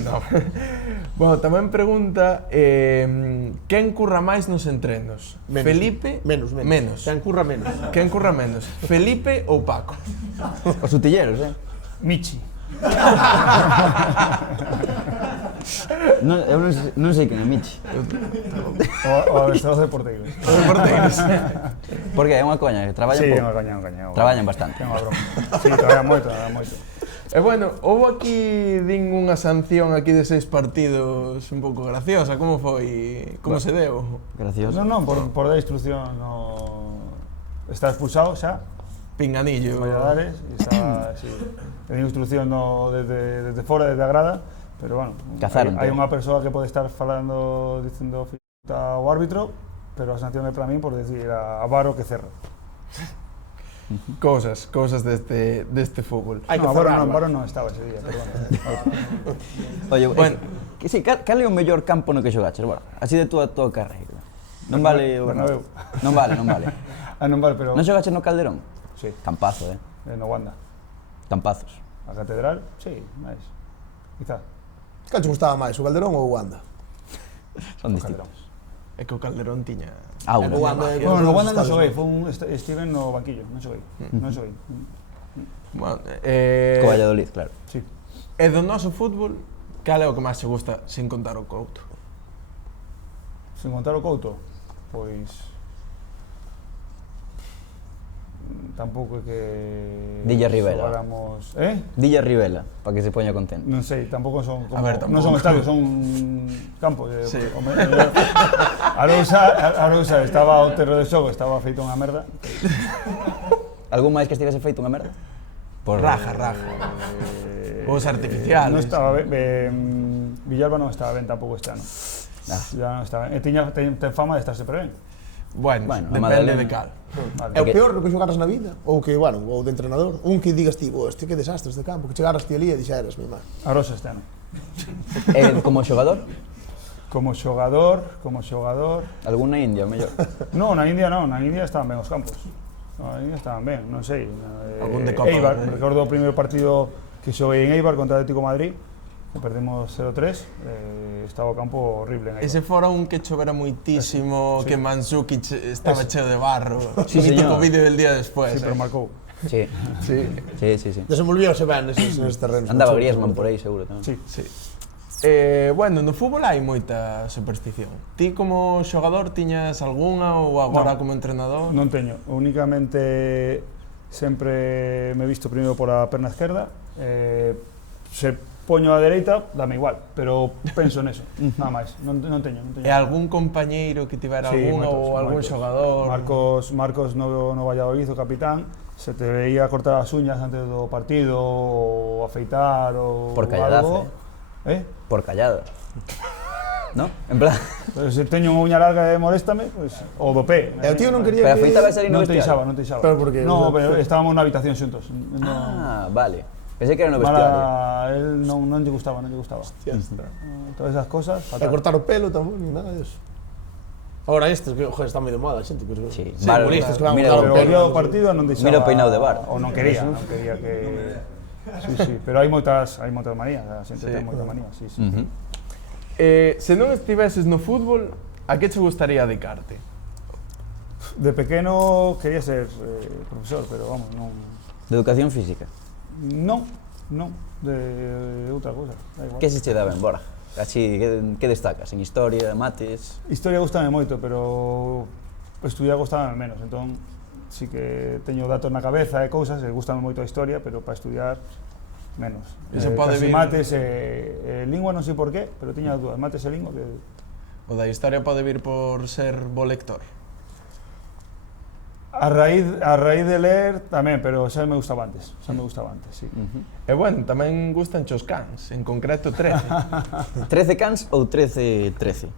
No. Bueno, tamén pregunta quen curra máis nos entrenos? Menos. Felipe? Menos. Quen curra menos. Quen curra menos? Felipe ou Paco? Os utilleros, eh? Michi. Eu non sei quen é Michi. O adestrador de porteiros. Porque é unha coña, que traballan Sí, pouco. é unha coña. Traballan bastante. É unha broma. Sí, traballan moito. E bueno, houve aquí din unha sanción aquí de 6 partidos un pouco graciosa, como foi? Como se deu? Gracioso. Non, por dar instrucción no... Está expulsado xa, Pinganillo. Valladares, e está, sí, de instrucción desde fora, desde a grada, pero bueno, Cazaron, hai tío. unha persoa que pode estar falando, dicendo ao árbitro, pero a sanción é para min por decir a Varo que cerra. Cosas deste fútbol. Hai que No, cerrarlo. Varo non estaba ese día, perdón. Oye, Bueno. que sí, cal é o mellor campo no que xogaches, Borja? Así de túa carreira. Non vale o Bernabéu. Non vale. Ah, non vale, pero... Non xogaches no Calderón? Sí, Campazo, no Wanda. Campazos. A catedral, sí, máis. Quizá. Cal te gustaba máis, o Calderón ou o Wanda? Son O distintos. Calderón. É que o Calderón tiña... Aura. O Wanda é- Bueno, no Wanda non Estadios, xoguei, estive no banquillo, non xoguei. Non xoguei. Bueno, Co Valladolid, claro. Sí. e do noso fútbol, cal é o que máis te gusta sin contar o Couto? Sen contar o Couto, pois... Tampouco é que... Dilla Rivera. Xogáramos... Dilla Rivela, para que se poña contento. Non sei, tampouco son como... A ver, non son tampouco. estadios, son campos. Sí. Arousa estaba o terreo de xogo, estaba feito unha merda. Algún máis que estivese feito unha merda? Por Raja. Os artificiales. Non estaba ben, Villalba non estaba ben tampouco este ano. Ya non estaba ben. E ten fama de estar sempre ben. Bueno, Bueno, a depende Madalena. de cal. Vale. É o peor no que xogaras na vida? Ou que, bueno, ou de entrenador? Un que digas ti, este que desastre este campo, que chegaras ti ali e dixeras, mi má. Arosa este ano. Como xogador? Como xogador... Algún na India, o mellor. Non, na India estaban ben os campos. Na India estaban ben, non sei. Algún de Copa, Eibar, eh. recordo o primeiro partido que xoguei en Eibar contra o Atlético de Madrid, que perdemos 0-3, estaba o campo horrible en Eibar. Ese fora un que chovera moitísimo, Sí. que Mandzukic estaba cheo de barro. Sí, Mítico señor. vídeo del día despois. Sí, pero marcou. Sí. Sí. Sí. Desenvolvíose ben neses terrenos. Andaba Griezmann por aí, seguro, tamén. Sí. Sí. Bueno, no fútbol hai moita superstición. Ti como xogador tiñas algunha ou agora No. como entrenador? Non teño, únicamente sempre me he visto primeiro por a perna esquerda, se poño a dereita, dame igual, pero penso neso, nada máis, non teño. E algún compañeiro que tivera Sí, algunha ou algún moitos. xogador? Marcos no Valladolid, o capitán, se te veía cortar as uñas antes do partido, ou afeitar, ou Por calladazo, algo. Por callado. ¿No? En plan... Pero se teño unha uña larga e moléstame, pues, ou do pé. E o tío non quería Pero afeitaba ese no Non te vestiario. deixaba. Pero por que? No, O sea, pero estábamos na habitación xuntos. Ah, vale. Pensé que era no vestiario. Él non lle gustaba. Todas esas cosas, E fatal. cortar o pelo tamén, ni nada disso. Ahora estes, que joder, está moi de moda, xente, que Sí, futbolistas que van mira, a Pero o día do partido non deixaba... Mira o peinado de bar. Ou non quería que... Sí, pero hai moitas manías, a xente ten moita manía, sí. Se non estiveses no fútbol, a que che gustaría dedicarte? De pequeno quería ser profesor, pero vamos, non... De educación física. Non, de outra cousa, da igual. Que se che dá ben, Borja? Así, que destacas? En historia, mates? Historia gustame moito, pero estudiar gustame menos, entón sí que teño datos na cabeza e cousas, e gustame moito a historia, pero para estudiar menos. Iso pode casi vir- mates e lingua non sei por qué, pero tiña as dúas, mates e lingua que... O da historia pode vir por ser bo lector? A raíz de ler tamén, pero xa me gustaba antes, sí. E bueno, tamén gustan os cans, en concreto 13. 13 cans ou 13? 13.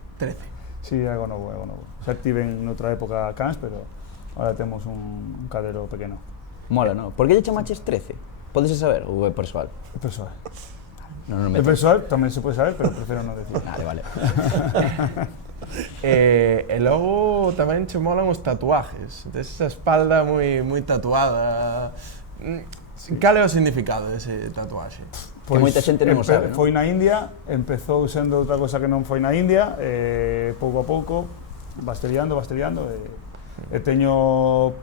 Sí, algo novo. Xa tiven noutra época cans, pero ahora temos un cadero pequeno. Mola, non? Por que lle chamaches 13? Podes saber ou é persoal? É persoal. Non, non É persoal, tamén se pode saber, pero prefiro non decir. Vale. E logo tamén che molan os tatuajes. Tes esa espalda moi tatuada. Cal é o significado dese tatuaxe? Que moita xente non o sabe, non? Foi na India, empezou sendo outra cosa que non foi na India, pouco a pouco, vas teriando, e teño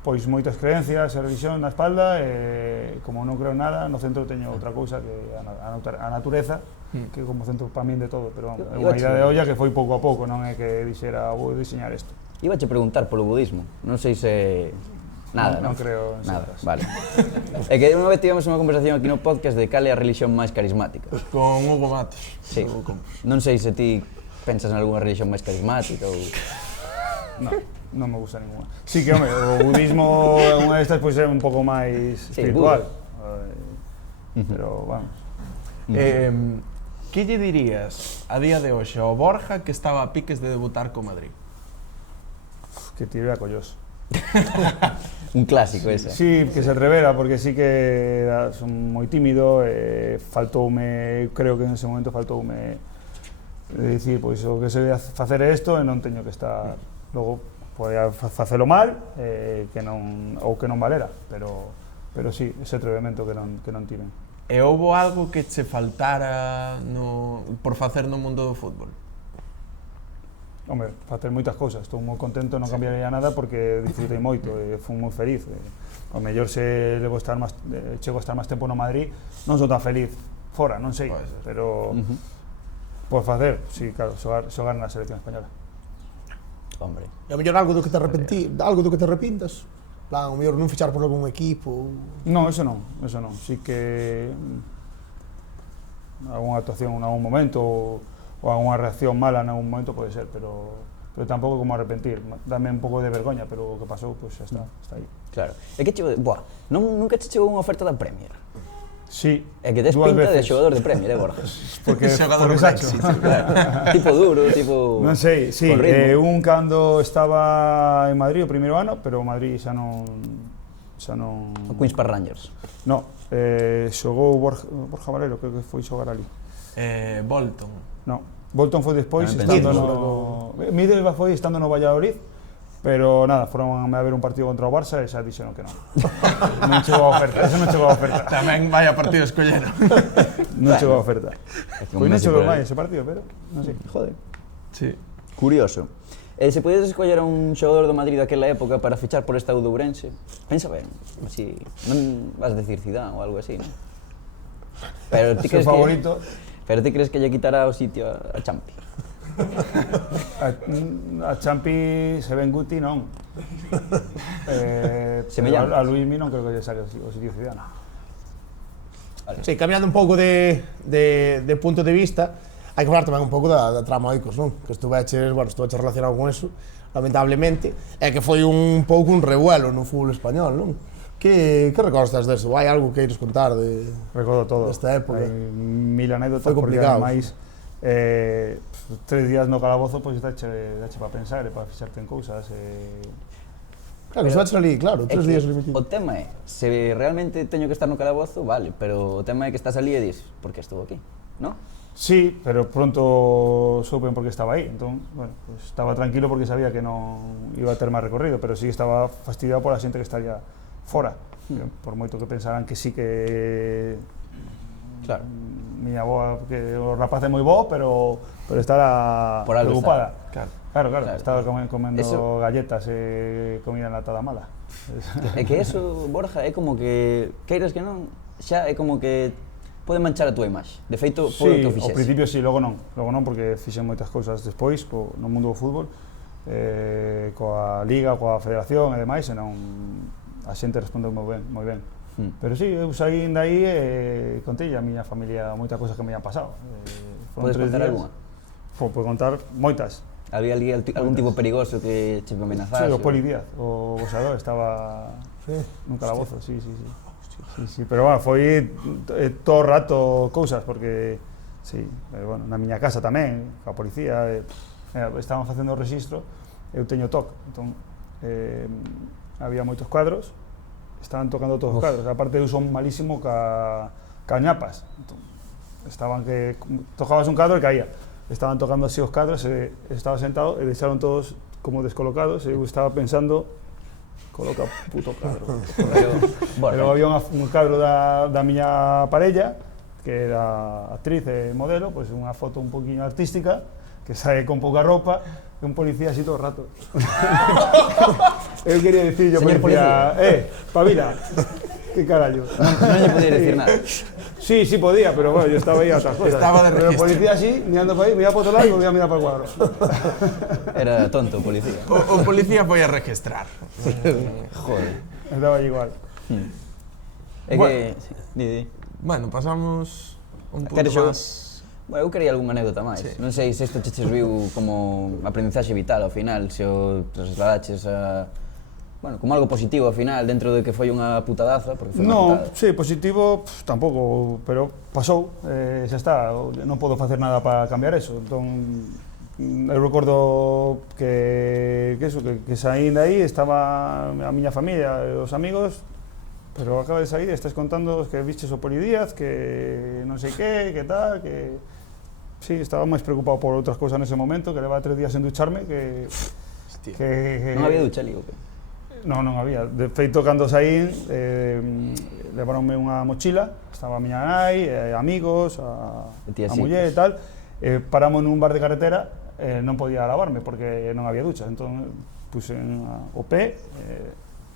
pois moitas creencias e religión na espalda, e como non creo en nada, no centro teño outra cousa que a natureza, que como centro para min de todo, pero é unha idea de olla que foi pouco a pouco, non é que dixera vou diseñar isto. Ibache preguntar polo budismo, non sei se... Nada, Non creo en Nada, sectas. vale. É que unha vez tivemos unha conversación aquí no podcast de cal é a religión máis carismática. Con Hugo Matos. Sí. Non sei se ti pensas en algunha religión máis carismática ou... Non me gusta ninguna. Sí que, home, o budismo é unha destas pois é un pouco máis espiritual. Pero, vamos. Que lle dirías a día de hoxe ao Borja que estaba a piques de debutar co Madrid? Que tire a collos. Un clásico ese. Sí, que se revera, porque sí que son moi tímido, faltoume, creo que en ese momento faltoume dicir, pois o que se debe facer é isto e non teño que estar, logo podía facelo mal, que non, ou que non valera, pero sí, ese atrevemento que non tiven. E houbo algo que che faltara por facer no mundo do fútbol? Home, facer moitas cousas, estou moi contento, non cambiaría nada porque disfrutei moito e fui moi feliz. Ao mellor se chego a estar máis tempo no Madrid, non sou tan feliz fora, non sei, pero por facer, sí, claro, xogar na selección española. Hombre. E a mellor algo do que te arrepintas? Plan, o mellor non fichar por algún equipo? Non, eso non. Sí que algunha actuación en algún momento ou algunha reacción mala en algún momento pode ser, pero tampouco como arrepentir. Dame un pouco de vergoña, pero o que pasou, pois xa está aí. Claro. É que nunca che chegou unha oferta da Premier? Sí, É que tes dúas pinta de veces. xogador de Premier, Borja? Porque Xogador Sacho. Claro. Tipo duro, tipo... Non sei, sí, con ritmo. un cando estaba en Madrid o primeiro ano, pero o Madrid xa non... O Queens Park Rangers. No, xogou Borja Valero, creo que foi xogar ali. Bolton. No, Bolton foi despois, Tamén estando pensei. no... Middlesbrough foi estando no Valladolid, pero nada, foron a ver un partido contra o Barça e xa dixeron que non. Non chegou a oferta, eso non chegou a oferta. Tamén vaya partido escolleron. Non chegou a oferta. como Pois non Messi chegou por máis aí. ese partido, pero non sei. Joder. Sí. Curioso. Se podías escoller a un xogador do Madrid daquela época para fichar por esta do Ourense, pensa ben, así, non vas a decir Zidane ou algo así, non? Pero ti Seu crees favorito, Pero ti crees que lle quitará o sitio a Champi? a Champi se ven Guti, non. Semellante. A Luismi non creo que lle saque o sitio Zidane. Sí, cambiando un pouco de punto de vista, hai que falar tamén un pouco da trama Oikos, non? Que estuveches relacionado con eso, lamentablemente, e que foi un pouco un revuelo no fútbol español, non? Que recordas deso? Hai algo que queires contar de Recordo todo. desta época? Hai mil anécdotas, Foi porque complicado. ademais 3 días no calabozo, pois dache para pensar e para fixarte en cousas. Claro, estuveches ali, claro, 3 días metido. O tema é, se realmente teño que estar no calabozo, vale, pero o tema é que estás ali e dis, por que estou aquí, non? Sí, pero pronto supe por qué estaba aí. Entón, bueno, pues estaba tranquilo porque sabía que non iba a ter máis recorrido, pero sí estaba fastidiado pola xente que estaría fora. Por moito que pensaran que sí que... Claro. Miña avoa, que o rapaz é moi bo, pero estará Por algo preocupada. Claro. Claro, estaba comendo Eso- galletas e comida enlatada mala. É que eso, Borja, é como que, queiras que non, xa é como que pode manchar a túa imaxe. De feito, polo que Sí, ao fixes. principio sí, logo non porque fixen moitas cousas despois no mundo do fútbol, coa liga, coa federación e demais, e non a xente respondeu moi ben. Pero sí, eu saí dai e contei a miña familia moitas cousas que me ian pasado. Podes contar algunha? Podo contar moitas. Había algún tipo perigoso que che amenazase? Sí, o Poli Díaz, o boxeador, estaba nun calabozo, sí. Pero bueno, foi todo o rato cousas, porque, sí, bueno, na miña casa tamén, a policía, estaban facendo o rexistro, eu teño TOC, entón, había moitos cuadros, estaban tocando todos os cuadros, aparte eu son malísimo ca ñapas, entón, estaban que tocabas un cadro e caía, estaban tocando así os cadros, estaba sentado e deixaron todos como descolocados, e eu estaba pensando, coloca puto cadro. Pero había un cadro da miña parella, que era actriz e modelo, pois unha foto un poquinho artística, que sae con pouca roupa, e un policía así todo o rato. Eu quería dicir, yo Señor policía, pabila, que carallo. Non lle podía decir nada. Sí, podía, pero bueno, yo estaba aí a otras cosas. Estaba de pero el registro. policía así, mirando para aí, miraba para outro lado e volvía a mirar para o cuadro. Era tonto o policía. O policía foi a registrar. Joder. Estaba aí igual. É que... Sí, di. Bueno, pasamos un punto Queres máis... Bueno, eu quería algunha anécdota máis. Sí. Non sei se isto che serviu como aprendizaxe vital ao final, se o trasladaches a... Bueno, como algo positivo ao final, dentro de que foi unha putadaza, porque foi unha No, putada. sí, positivo tampouco, pero pasou, xa está, non podo facer nada para cambiar eso. Entón, eu recordo que saín de aí, estaba a miña familia e os amigos, pero acaba de sair e estás contando que viches o Poli Díaz, que non sei que tal, que... Sí, estaba máis preocupado por outras cousas nese momento, que levaba 3 días sen ducharme, que... Hostia. Non había ducha ali, o que? Non había. De feito, cando saín, levaronme unha mochila, estaba a miña nai, amigos, a muller e tal, paramos nun bar de carretera, non podía lavarme porque non había ducha, entón puxen o pé,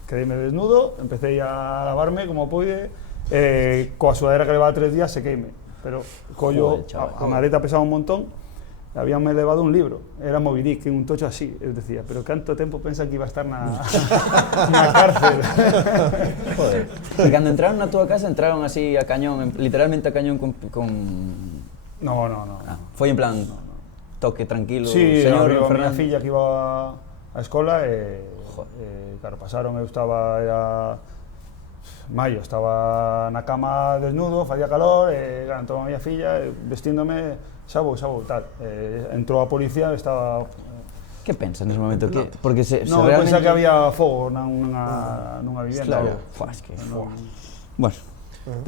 quedeime desnudo, empecé a lavarme como pude, coa sudadera que levaba 3 días sequeime, pero collo, a maleta pesaba un montón, habíanme levado un libro, era Moby Dick, un tocho así, eu decía, pero canto tempo pensan que iba a estar na cárcel. Joder. E cando entraron na túa casa, entraron así a cañón, literalmente a cañón con... No. Foi en plan, toque tranquilo, Sí, señor a miña Fernández. filla que iba á escola e claro, pasaron, eu estaba, era maio, estaba na cama desnudo, facía calor, e claro, entrou a miña filla, vestíndome, xa vou, tal. Entrou a policía, estaba... Que pensas nese momento? Que, porque se Non, realmente... pensaba que había fogo nunha vivenda. Claro, es que... Bueno,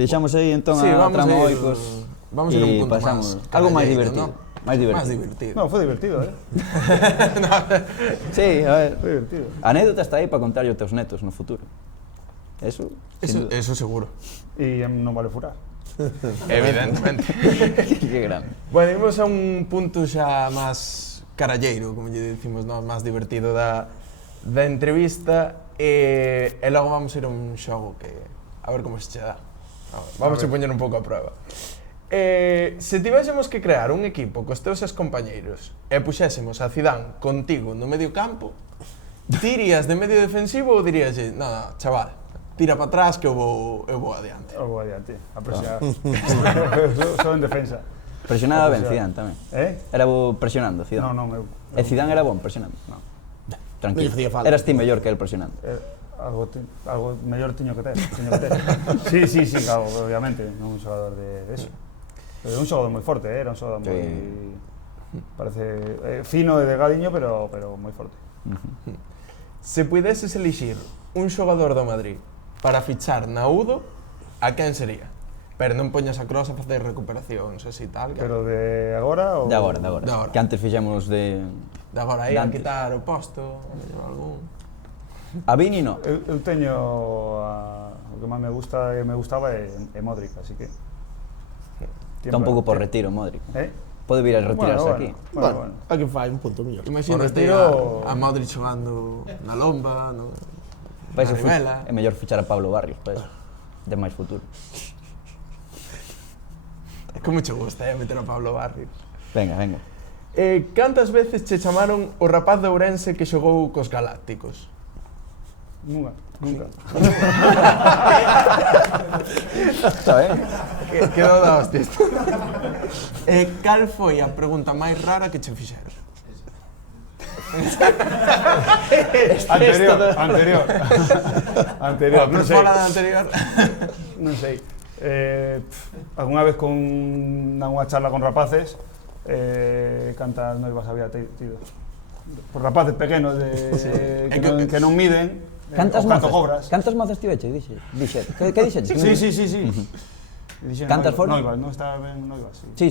deixamos aí entón Sí, a vamos trama a ir, Oikos vamos a ir un punto pasamos más algo máis caballero, divertido. ¿no? Máis divertido. Más divertido. No, foi divertido, Sí, a ver. Foi divertido. A anécdota está aí para contarlle aos teus netos no futuro. Eso, sin duda. Eso seguro. E non vale furar. Evidentemente. Que grande. Bueno, imos a un punto xa máis caralleiro, como lle dicimos nós, máis divertido da entrevista e logo vamos ir a un xogo que a ver como se che dá. Vamos a poñer un pouco a prueba. Se tivésemos que crear un equipo cos teus compañeiros e puxésemos a Zidane contigo no medio campo, tirías de medio defensivo ou dirías, no, chaval, tira para atrás que eu vou adiante? Eu vou adiante, a presionar. Só en defensa. Presionaba ben Zidane tamén. Era bo presionando Zidane. Non, eu. E Zidane era bon presionando. Non. Tranquilo. Non lle facía falta. Eras ti mellor que el presionando. Algo mellor tiño que ter. Sí, claro, obviamente, non un xogador de eso. Pero un xogador moi forte, era un xogador moi... Parece fino e delgadiño, pero moi forte. Se puideses elixir un xogador do Madrid para fichar na UDO, a quen sería? Pero non poñas a Kroos a facer recuperacións, así tal. Que Pero de agora ou... De agora. De agora. Que antes fixemos de... De agora aí a antes. quitar o posto, algún... A Vini no. Eu teño o que máis me gustaba é Modric, así que... Está un pouco por retiro, Modric. Pode vir a retirarse aquí. Bueno, aquí fai un punto mellor. Imagínate retiro- a Modric xogando na lomba, Pa na iso Ribela. é mellor fichar a Pablo Barrios, pa iso. De máis futuro. Como che gusta, meter a Pablo Barrios. Venga. Cantas veces che chamaron o rapaz de Ourense que xogou cos Galácticos? Nunca. Está ben? Quedou da hostia isto. Cal foi a pregunta máis rara que che fixeron? Anterior. Pero fora da anterior. Non sei. Alguna vez con unha charla con rapaces, cantas noivas había tido. Por rapaces pequenos que non miden, Cantas o canto mozas? cobras. Cantas mozas tiveche? Que dixeches? Sí. Dixen Cantas foron? Noivas, non está ben noivas. Sí.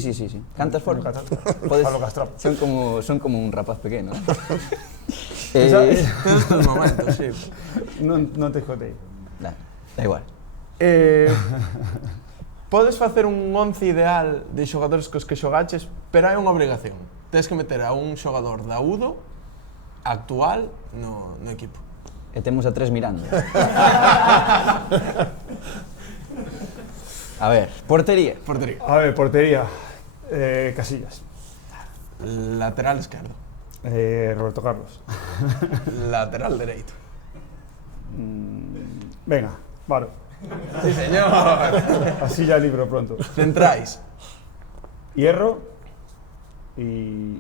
Cantas foron? Pablo Castrap. Son como un rapaz pequeno. Todos estes momentos, sí. Non te escotei. Da igual. Podes facer un 11 ideal de xogadores cos que xogaches, pero hai unha obrigación. Tens que meter a un xogador da UDO actual no equipo. E temos a tres mirando. A ver, portería. Portería. A ver, portería. Casillas. Lateral esquerdo. Roberto Carlos. Lateral dereito. Venga, Varo. Sí, señor. Así ya libro pronto. Centrais. Hierro y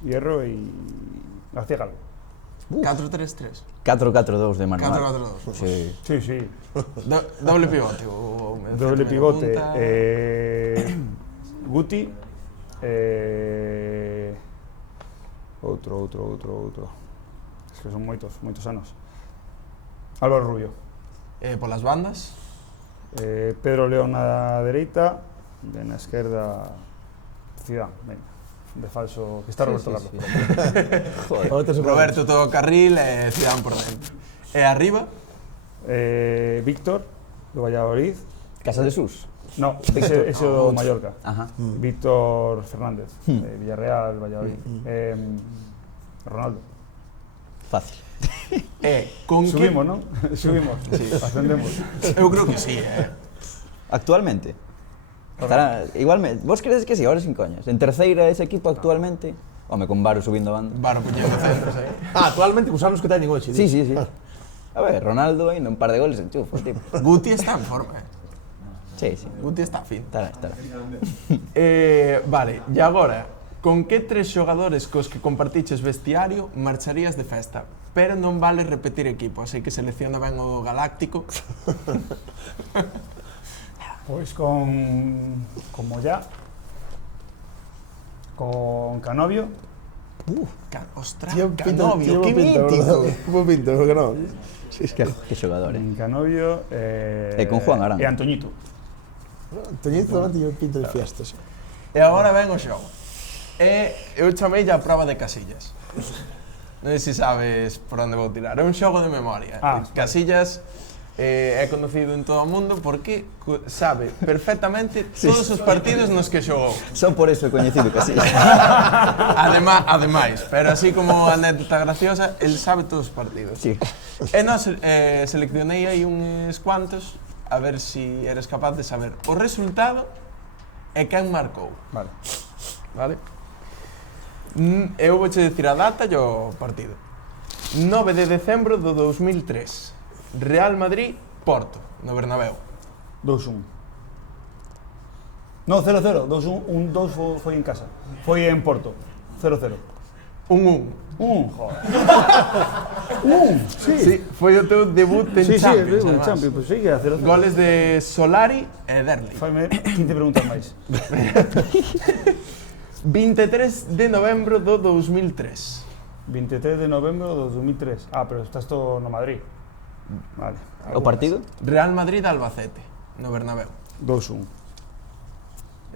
Hierro y García Calvo. 4-3-3. 4-4-2 de manual. 4-4-2. Sí. Sí, sí. Doble pivote. Doble pivote. Guti. Outro. Es que son moitos anos. Álvaro Rubio. Polas bandas. Pedro León na dereita, na esquerda Zidane, venga, de falso, que está Roberto Carlos. Joder. Roberto todo o carril e Zidane por dentro. E arriba, Víctor, do Valladolid. Casa de Sus. No, ese do Mallorca. Ajá. Víctor Fernández, Villarreal, Valladolid. Ronaldo. Fácil. con Subimos, non? Subimos, sí, ascendemos. Eu creo que sí, Actualmente. Estará, igualmente. Vos crees que sí, ahora sin coñas. En terceira ese equipo actualmente. Home, con Varo subindo a banda. Varo poñendo centros aí. Actualmente, cos anos que teñen hoxe. Sí. A ver, Ronaldo aí, un par de goles enchufo, tipo. Guti está en forma, Sí. Guti está fin. Estará. Vale, e agora, con que tres xogadores cos que compartiches vestiario marcharías de festa? Pero non vale repetir equipo, así que selecciona ben o Galáctico. Pois con Moyá, con Canovio. Ostras, Tío Canovio, que mítico. Como pinto, que non? Que xogador, Canovio con Juan Arán. E Antoñito. Toñito tamén tiño pinto de fiestas. E agora ven o xogo. Eu chamei a prova de Casillas. Non sei se sabes por onde vou tirar. É un xogo de memoria. Casillas é conocido en todo o mundo porque sabe perfectamente todos os partidos nos que xogou. Só por eso é coñecido casi. Ademais, pero así como anécdota graciosa, el sabe todos os partidos. Sí. E nós seleccionei aí uns cuantos a ver si eres capaz de saber o resultado e quen marcou. Vale? Eu vou che dicir a data e o partido. 9 de decembro do 2003. Real Madrid, Porto, no Bernabéu. 2-1. No, 0-0. 2-1. 1-2 foi en casa. Foi en Porto. 0-0. 1-1. Joder. Sí, foi o teu debut en Champions. Sí, en además. Champions. Pues sí, que era 0-0. Goles de Solari e Derli. Faime 15 preguntas máis. 23 de novembro do 2003. 23 de novembro do 2003. Pero estás todo no Madrid. Vale. O partido? Real Madrid Albacete. no Bernabéu, 2-1.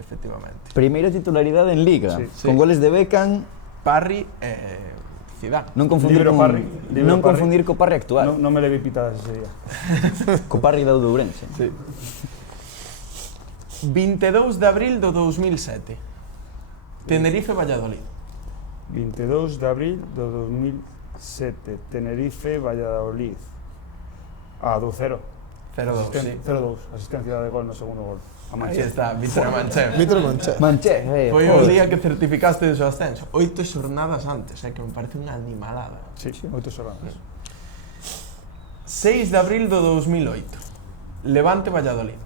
efectivamente. Primeira titularidade en Liga, Sí. con goles de Beckham, Parry e Zidane. non confundir Libero con Parry, libero non Parry. confundir co Parry actual, Non me levi pitadas ese día. co Parry da Ourense. Sí. 22 de abril do 2007. Tenerife Valladolid. 22 de abril do 2007, Tenerife, Valladolid. 2-0. 0-2, sí. 0-2, asistencia de gol no segundo gol. A Aí Manchester. está, Víctor Mancheva. Víctor Manché. Manché, Foi o día que certificaste o ascenso. 8 xornadas antes, que me parece unha animalada. Sí, 8 jornadas. 6 de abril do 2008. Levante Valladolid.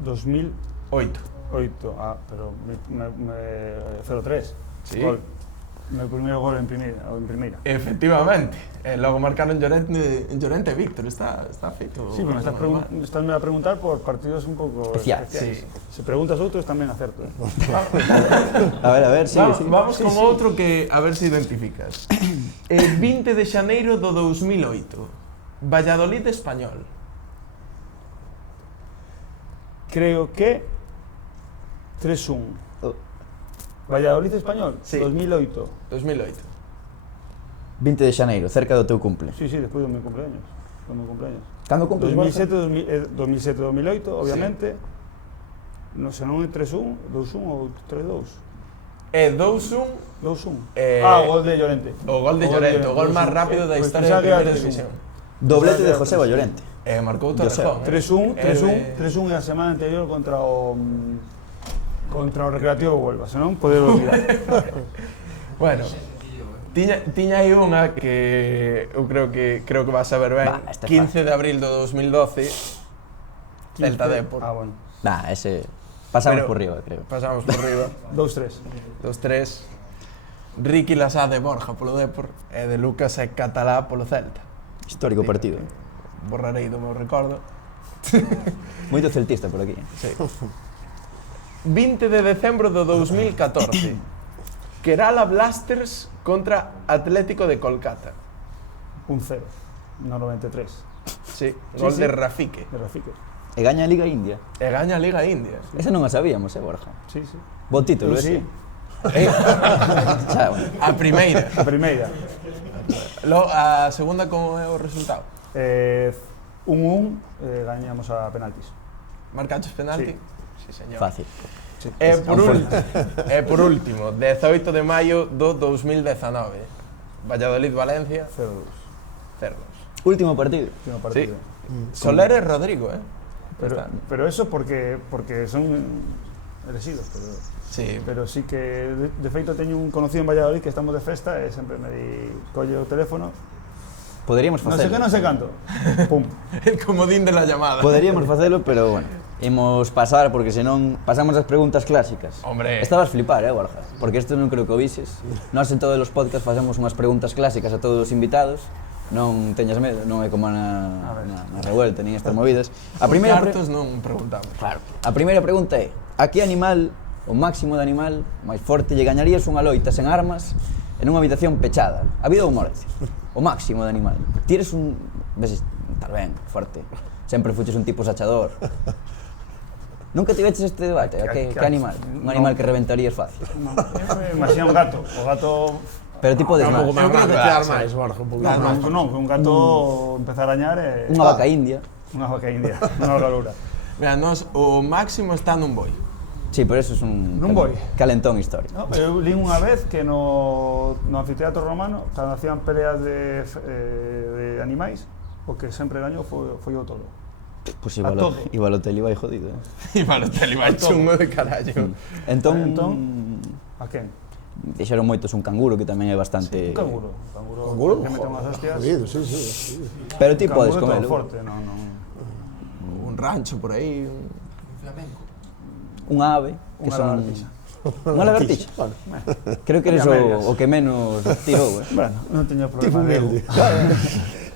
2008, 8. pero 0-3. Sí. Gol. Meu primeiro gol en primeira. Efectivamente. E logo marcaron Llorente e Víctor. Está feito. Sí, pero estás a preguntar por partidos un pouco Especial. especiais. Sí. Se preguntas outros tamén acerto. A ver, sí, sí. Vamos con outro que a ver se identificas. 20 de xaneiro do 2008. Valladolid Español. Creo que 3-1. Oh. Valladolid Español, Sí. 2008. 2008. 20 de xaneiro, cerca do teu cumple. Sí, despois do meu cumpleaños. Cando cumples, Borja? 2007-2008, obviamente. Non se non é 3-1, 2-1 ou 3-2. E 2-1 2-1. o Gol de Llorente. gol de Llorente, o gol máis rápido da historia da primeira división. Doblete de José Llorente. E marcou Josep. Torrejón. 3-1 a semana anterior contra o Recreativo Huelva, senón poder olvidar. Bueno, tiña aí unha que eu creo que vas a ver ben. Va, esta é 15 de abril do 2012, Celta Depor. Bueno. Ese pasamos Pero- por riba, creo. Pasamos por riba. 2-3. 2-3. Ricky Lasá de Borja polo Depor e de Lucas e Catalá polo Celta. Histórico partido. Borrarei do meu recordo. Moito celtista por aquí. Sí. 20 de decembro do 2014. Kerala Blasters contra Atlético de Kolkata. 1-0. No 93. Sí, gol sí. de Rafike. De Rafique. E gaña a Liga India. E gaña a Liga India. Esa non a sabíamos, Borja. Sí, sí. Bo título, Sí. ese. Xa, bueno. A primeira. A primeira. A segunda como é o resultado? 1-1, gañamos a penaltis. Marcaches penalti? Sí. Sí, señor. Fácil. E por último, 18 de maio do 2019. Valladolid-Valencia, 0-2. 0-2. Último partido. Último partido. Soler e Rodrigo, Está. Pero eso porque son elegidos, Sí, pero sí que de feito teño un conocido en Valladolid que estamos de festa e sempre me di colle o teléfono, Poderíamos non sei que facelo. non sei canto. Pum. el comodín de la llamada. Poderíamos facelo, pero bueno. Imos pasar, porque senón pasamos as preguntas clásicas. Hombre. Estabas flipar, Borja? Porque isto non creo que o vises. Nós en todos os podcasts facemos unhas preguntas clásicas a todos os invitados. Non teñas medo, non é como na revuelta, nin estas movidas. A primeira cartos non preguntamos. Claro. A primeira pregunta é: a que animal, o máximo de animal máis forte, lle gañarías unha loita sen armas en unha habitación pechada? A vida ou morte? O máximo de animal. Tires un... Ves, tal ben, forte. Sempre fuches un tipo sachador. Nunca tiveches este debate? Que animal? Un animal que reventarías fácil. Imagina un gato. O gato Pero tipo de Un pouco máis Eu creo grande, que quedar sí. máis, Borja, un pouco non, máis. un gato empezar a arañar e Unha vaca india. unha vaca india, unha galura. Mira, nos o máximo está nun boi. Sí, pero eso es un Non voi. calentón histórico. No, eu li unha vez que no anfiteatro romano, cando hacían peleas de animais, o que sempre gañou foi o toro. Pues A todo. igual o hotel iba aí jodido. E Balotelli vai chungo de carallo. Entón, A quen? dixeron moitos un canguro que tamén é bastante... Un canguro. Canguro? Que mete unhas hostias. Jodido, sí. Pero ti podes Canguro comelo. todo forte, non. Un rancho por aí. Unha ave, que Unha son... lagartixa. Unha lagartixa. Bueno, Creo que eres Unha medias. o que menos tirou, Bueno, non teño tipo problema. humilde.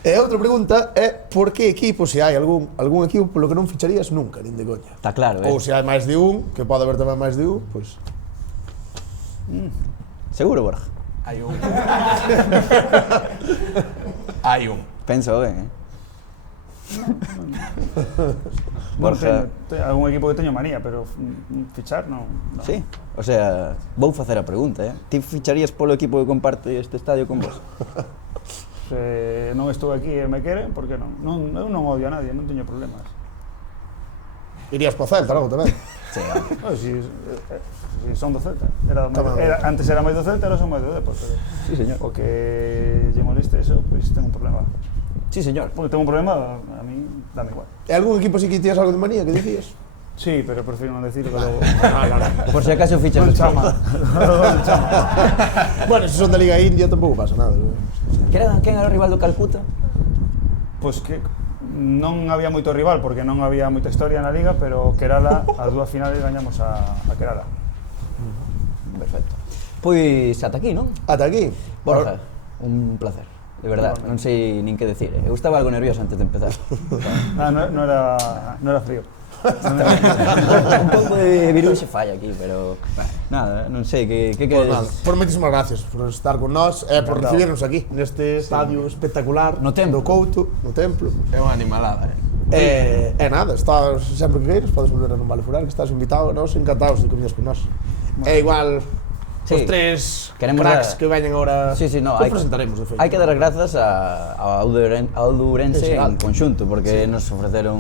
E outra pregunta é por que equipo, se hai algún equipo polo que non ficharías nunca, nin de coña. Está claro, Ou se hai máis de un, que pode haber tamén máis de un, pois... Seguro, Borja. Hai un. Hai un. Pensa ben, Borja. Algún equipo que teño manía, pero fichar non. Sí, o sea, vou facer a pregunta, Ti ficharías polo equipo que comparte este estadio con vos? Se non estou aquí e me queren, por que non? Eu non odio a nadie, non teño problemas. Irías para Celta logo tamén. Sí, Si son do Celta. Antes era máis do Celta, ahora son máis do Depor, pero sí, señor. o que lle moleste eso, pois tengo un problema. Sí, señor. Porque tengo un problema, a mí dame igual. E algún equipo si que tías algo de manía que dicías? Sí, pero prefiero non decirlo que logo... Por si acaso fichas Non despois. chama. Non chama. Bueno, se son da Liga India tampouco pasa nada. Quen era o rival do Calcuta? Pois que non había moito rival porque non había moita historia na Liga, pero Kerala, as dúas finales gañamos a Kerala. Perfecto. Pois ata aquí, non? Ata aquí. Borja, un placer. De verdad, non sei nin que decir. Eu estaba algo nervioso antes de empezar. Non era frío. Un pouco de virus se falla aquí, pero nada, non sei, que Pues queres? nada, por moitísimas gracias por estar con nós e por recibirnos aquí neste estadio espectacular No templo. do Couto, no templo. É unha animalada, E nada, estás sempre que queiras, podes volver a non Vale Furar, que estás invitado, nós encantados de que viñas con nós. E igual Sí. os tres Queremos cracks dar- que veñen agora Sí, no, os presentaremos, de feito. hai que dar as grazas ao Ourense Exacto. en conxunto, porque nos ofreceron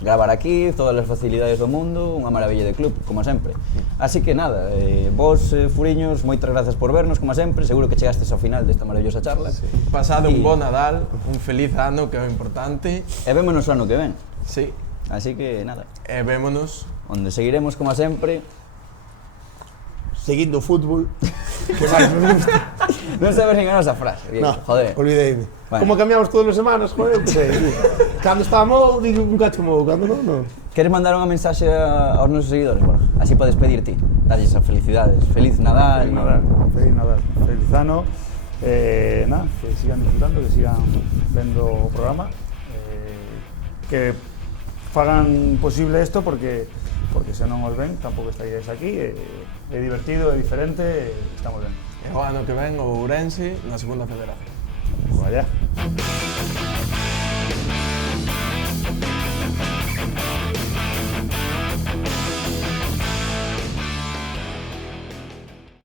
gravar aquí, todas as facilidades do mundo, unha maravilla de club, como sempre. Así que nada, vos, furiños, moitas grazas por vernos, como sempre, seguro que chegastes ao final desta maravillosa charla. Pasado un Y- bo Nadal, un feliz ano, que é o importante. E vémonos o ano que ven. Sí, Así que nada, e vémonos. onde seguiremos como sempre. Seguindo o fútbol, que máis nos gusta. Non sabes nin a nosa frase, Diego, No, joder. olvideime. Bueno. Como cambiamos todas as semanas, joder, que sei. Cando está mou, digo un cacho mou, cando non, non. Queres mandar unha mensaxe aos nosos seguidores? Bueno, así podes pedir ti, darlles as felicidades. Feliz Nadal. Feliz Nadal. Feliz ano. Nada, que sigan disfrutando, que sigan vendo o programa. Que fagan posible esto porque se non os ven, tampouco estaríais aquí. É divertido, é diferente, estamos ben. E o ano que ven o Ourense na segunda federación. Vaya.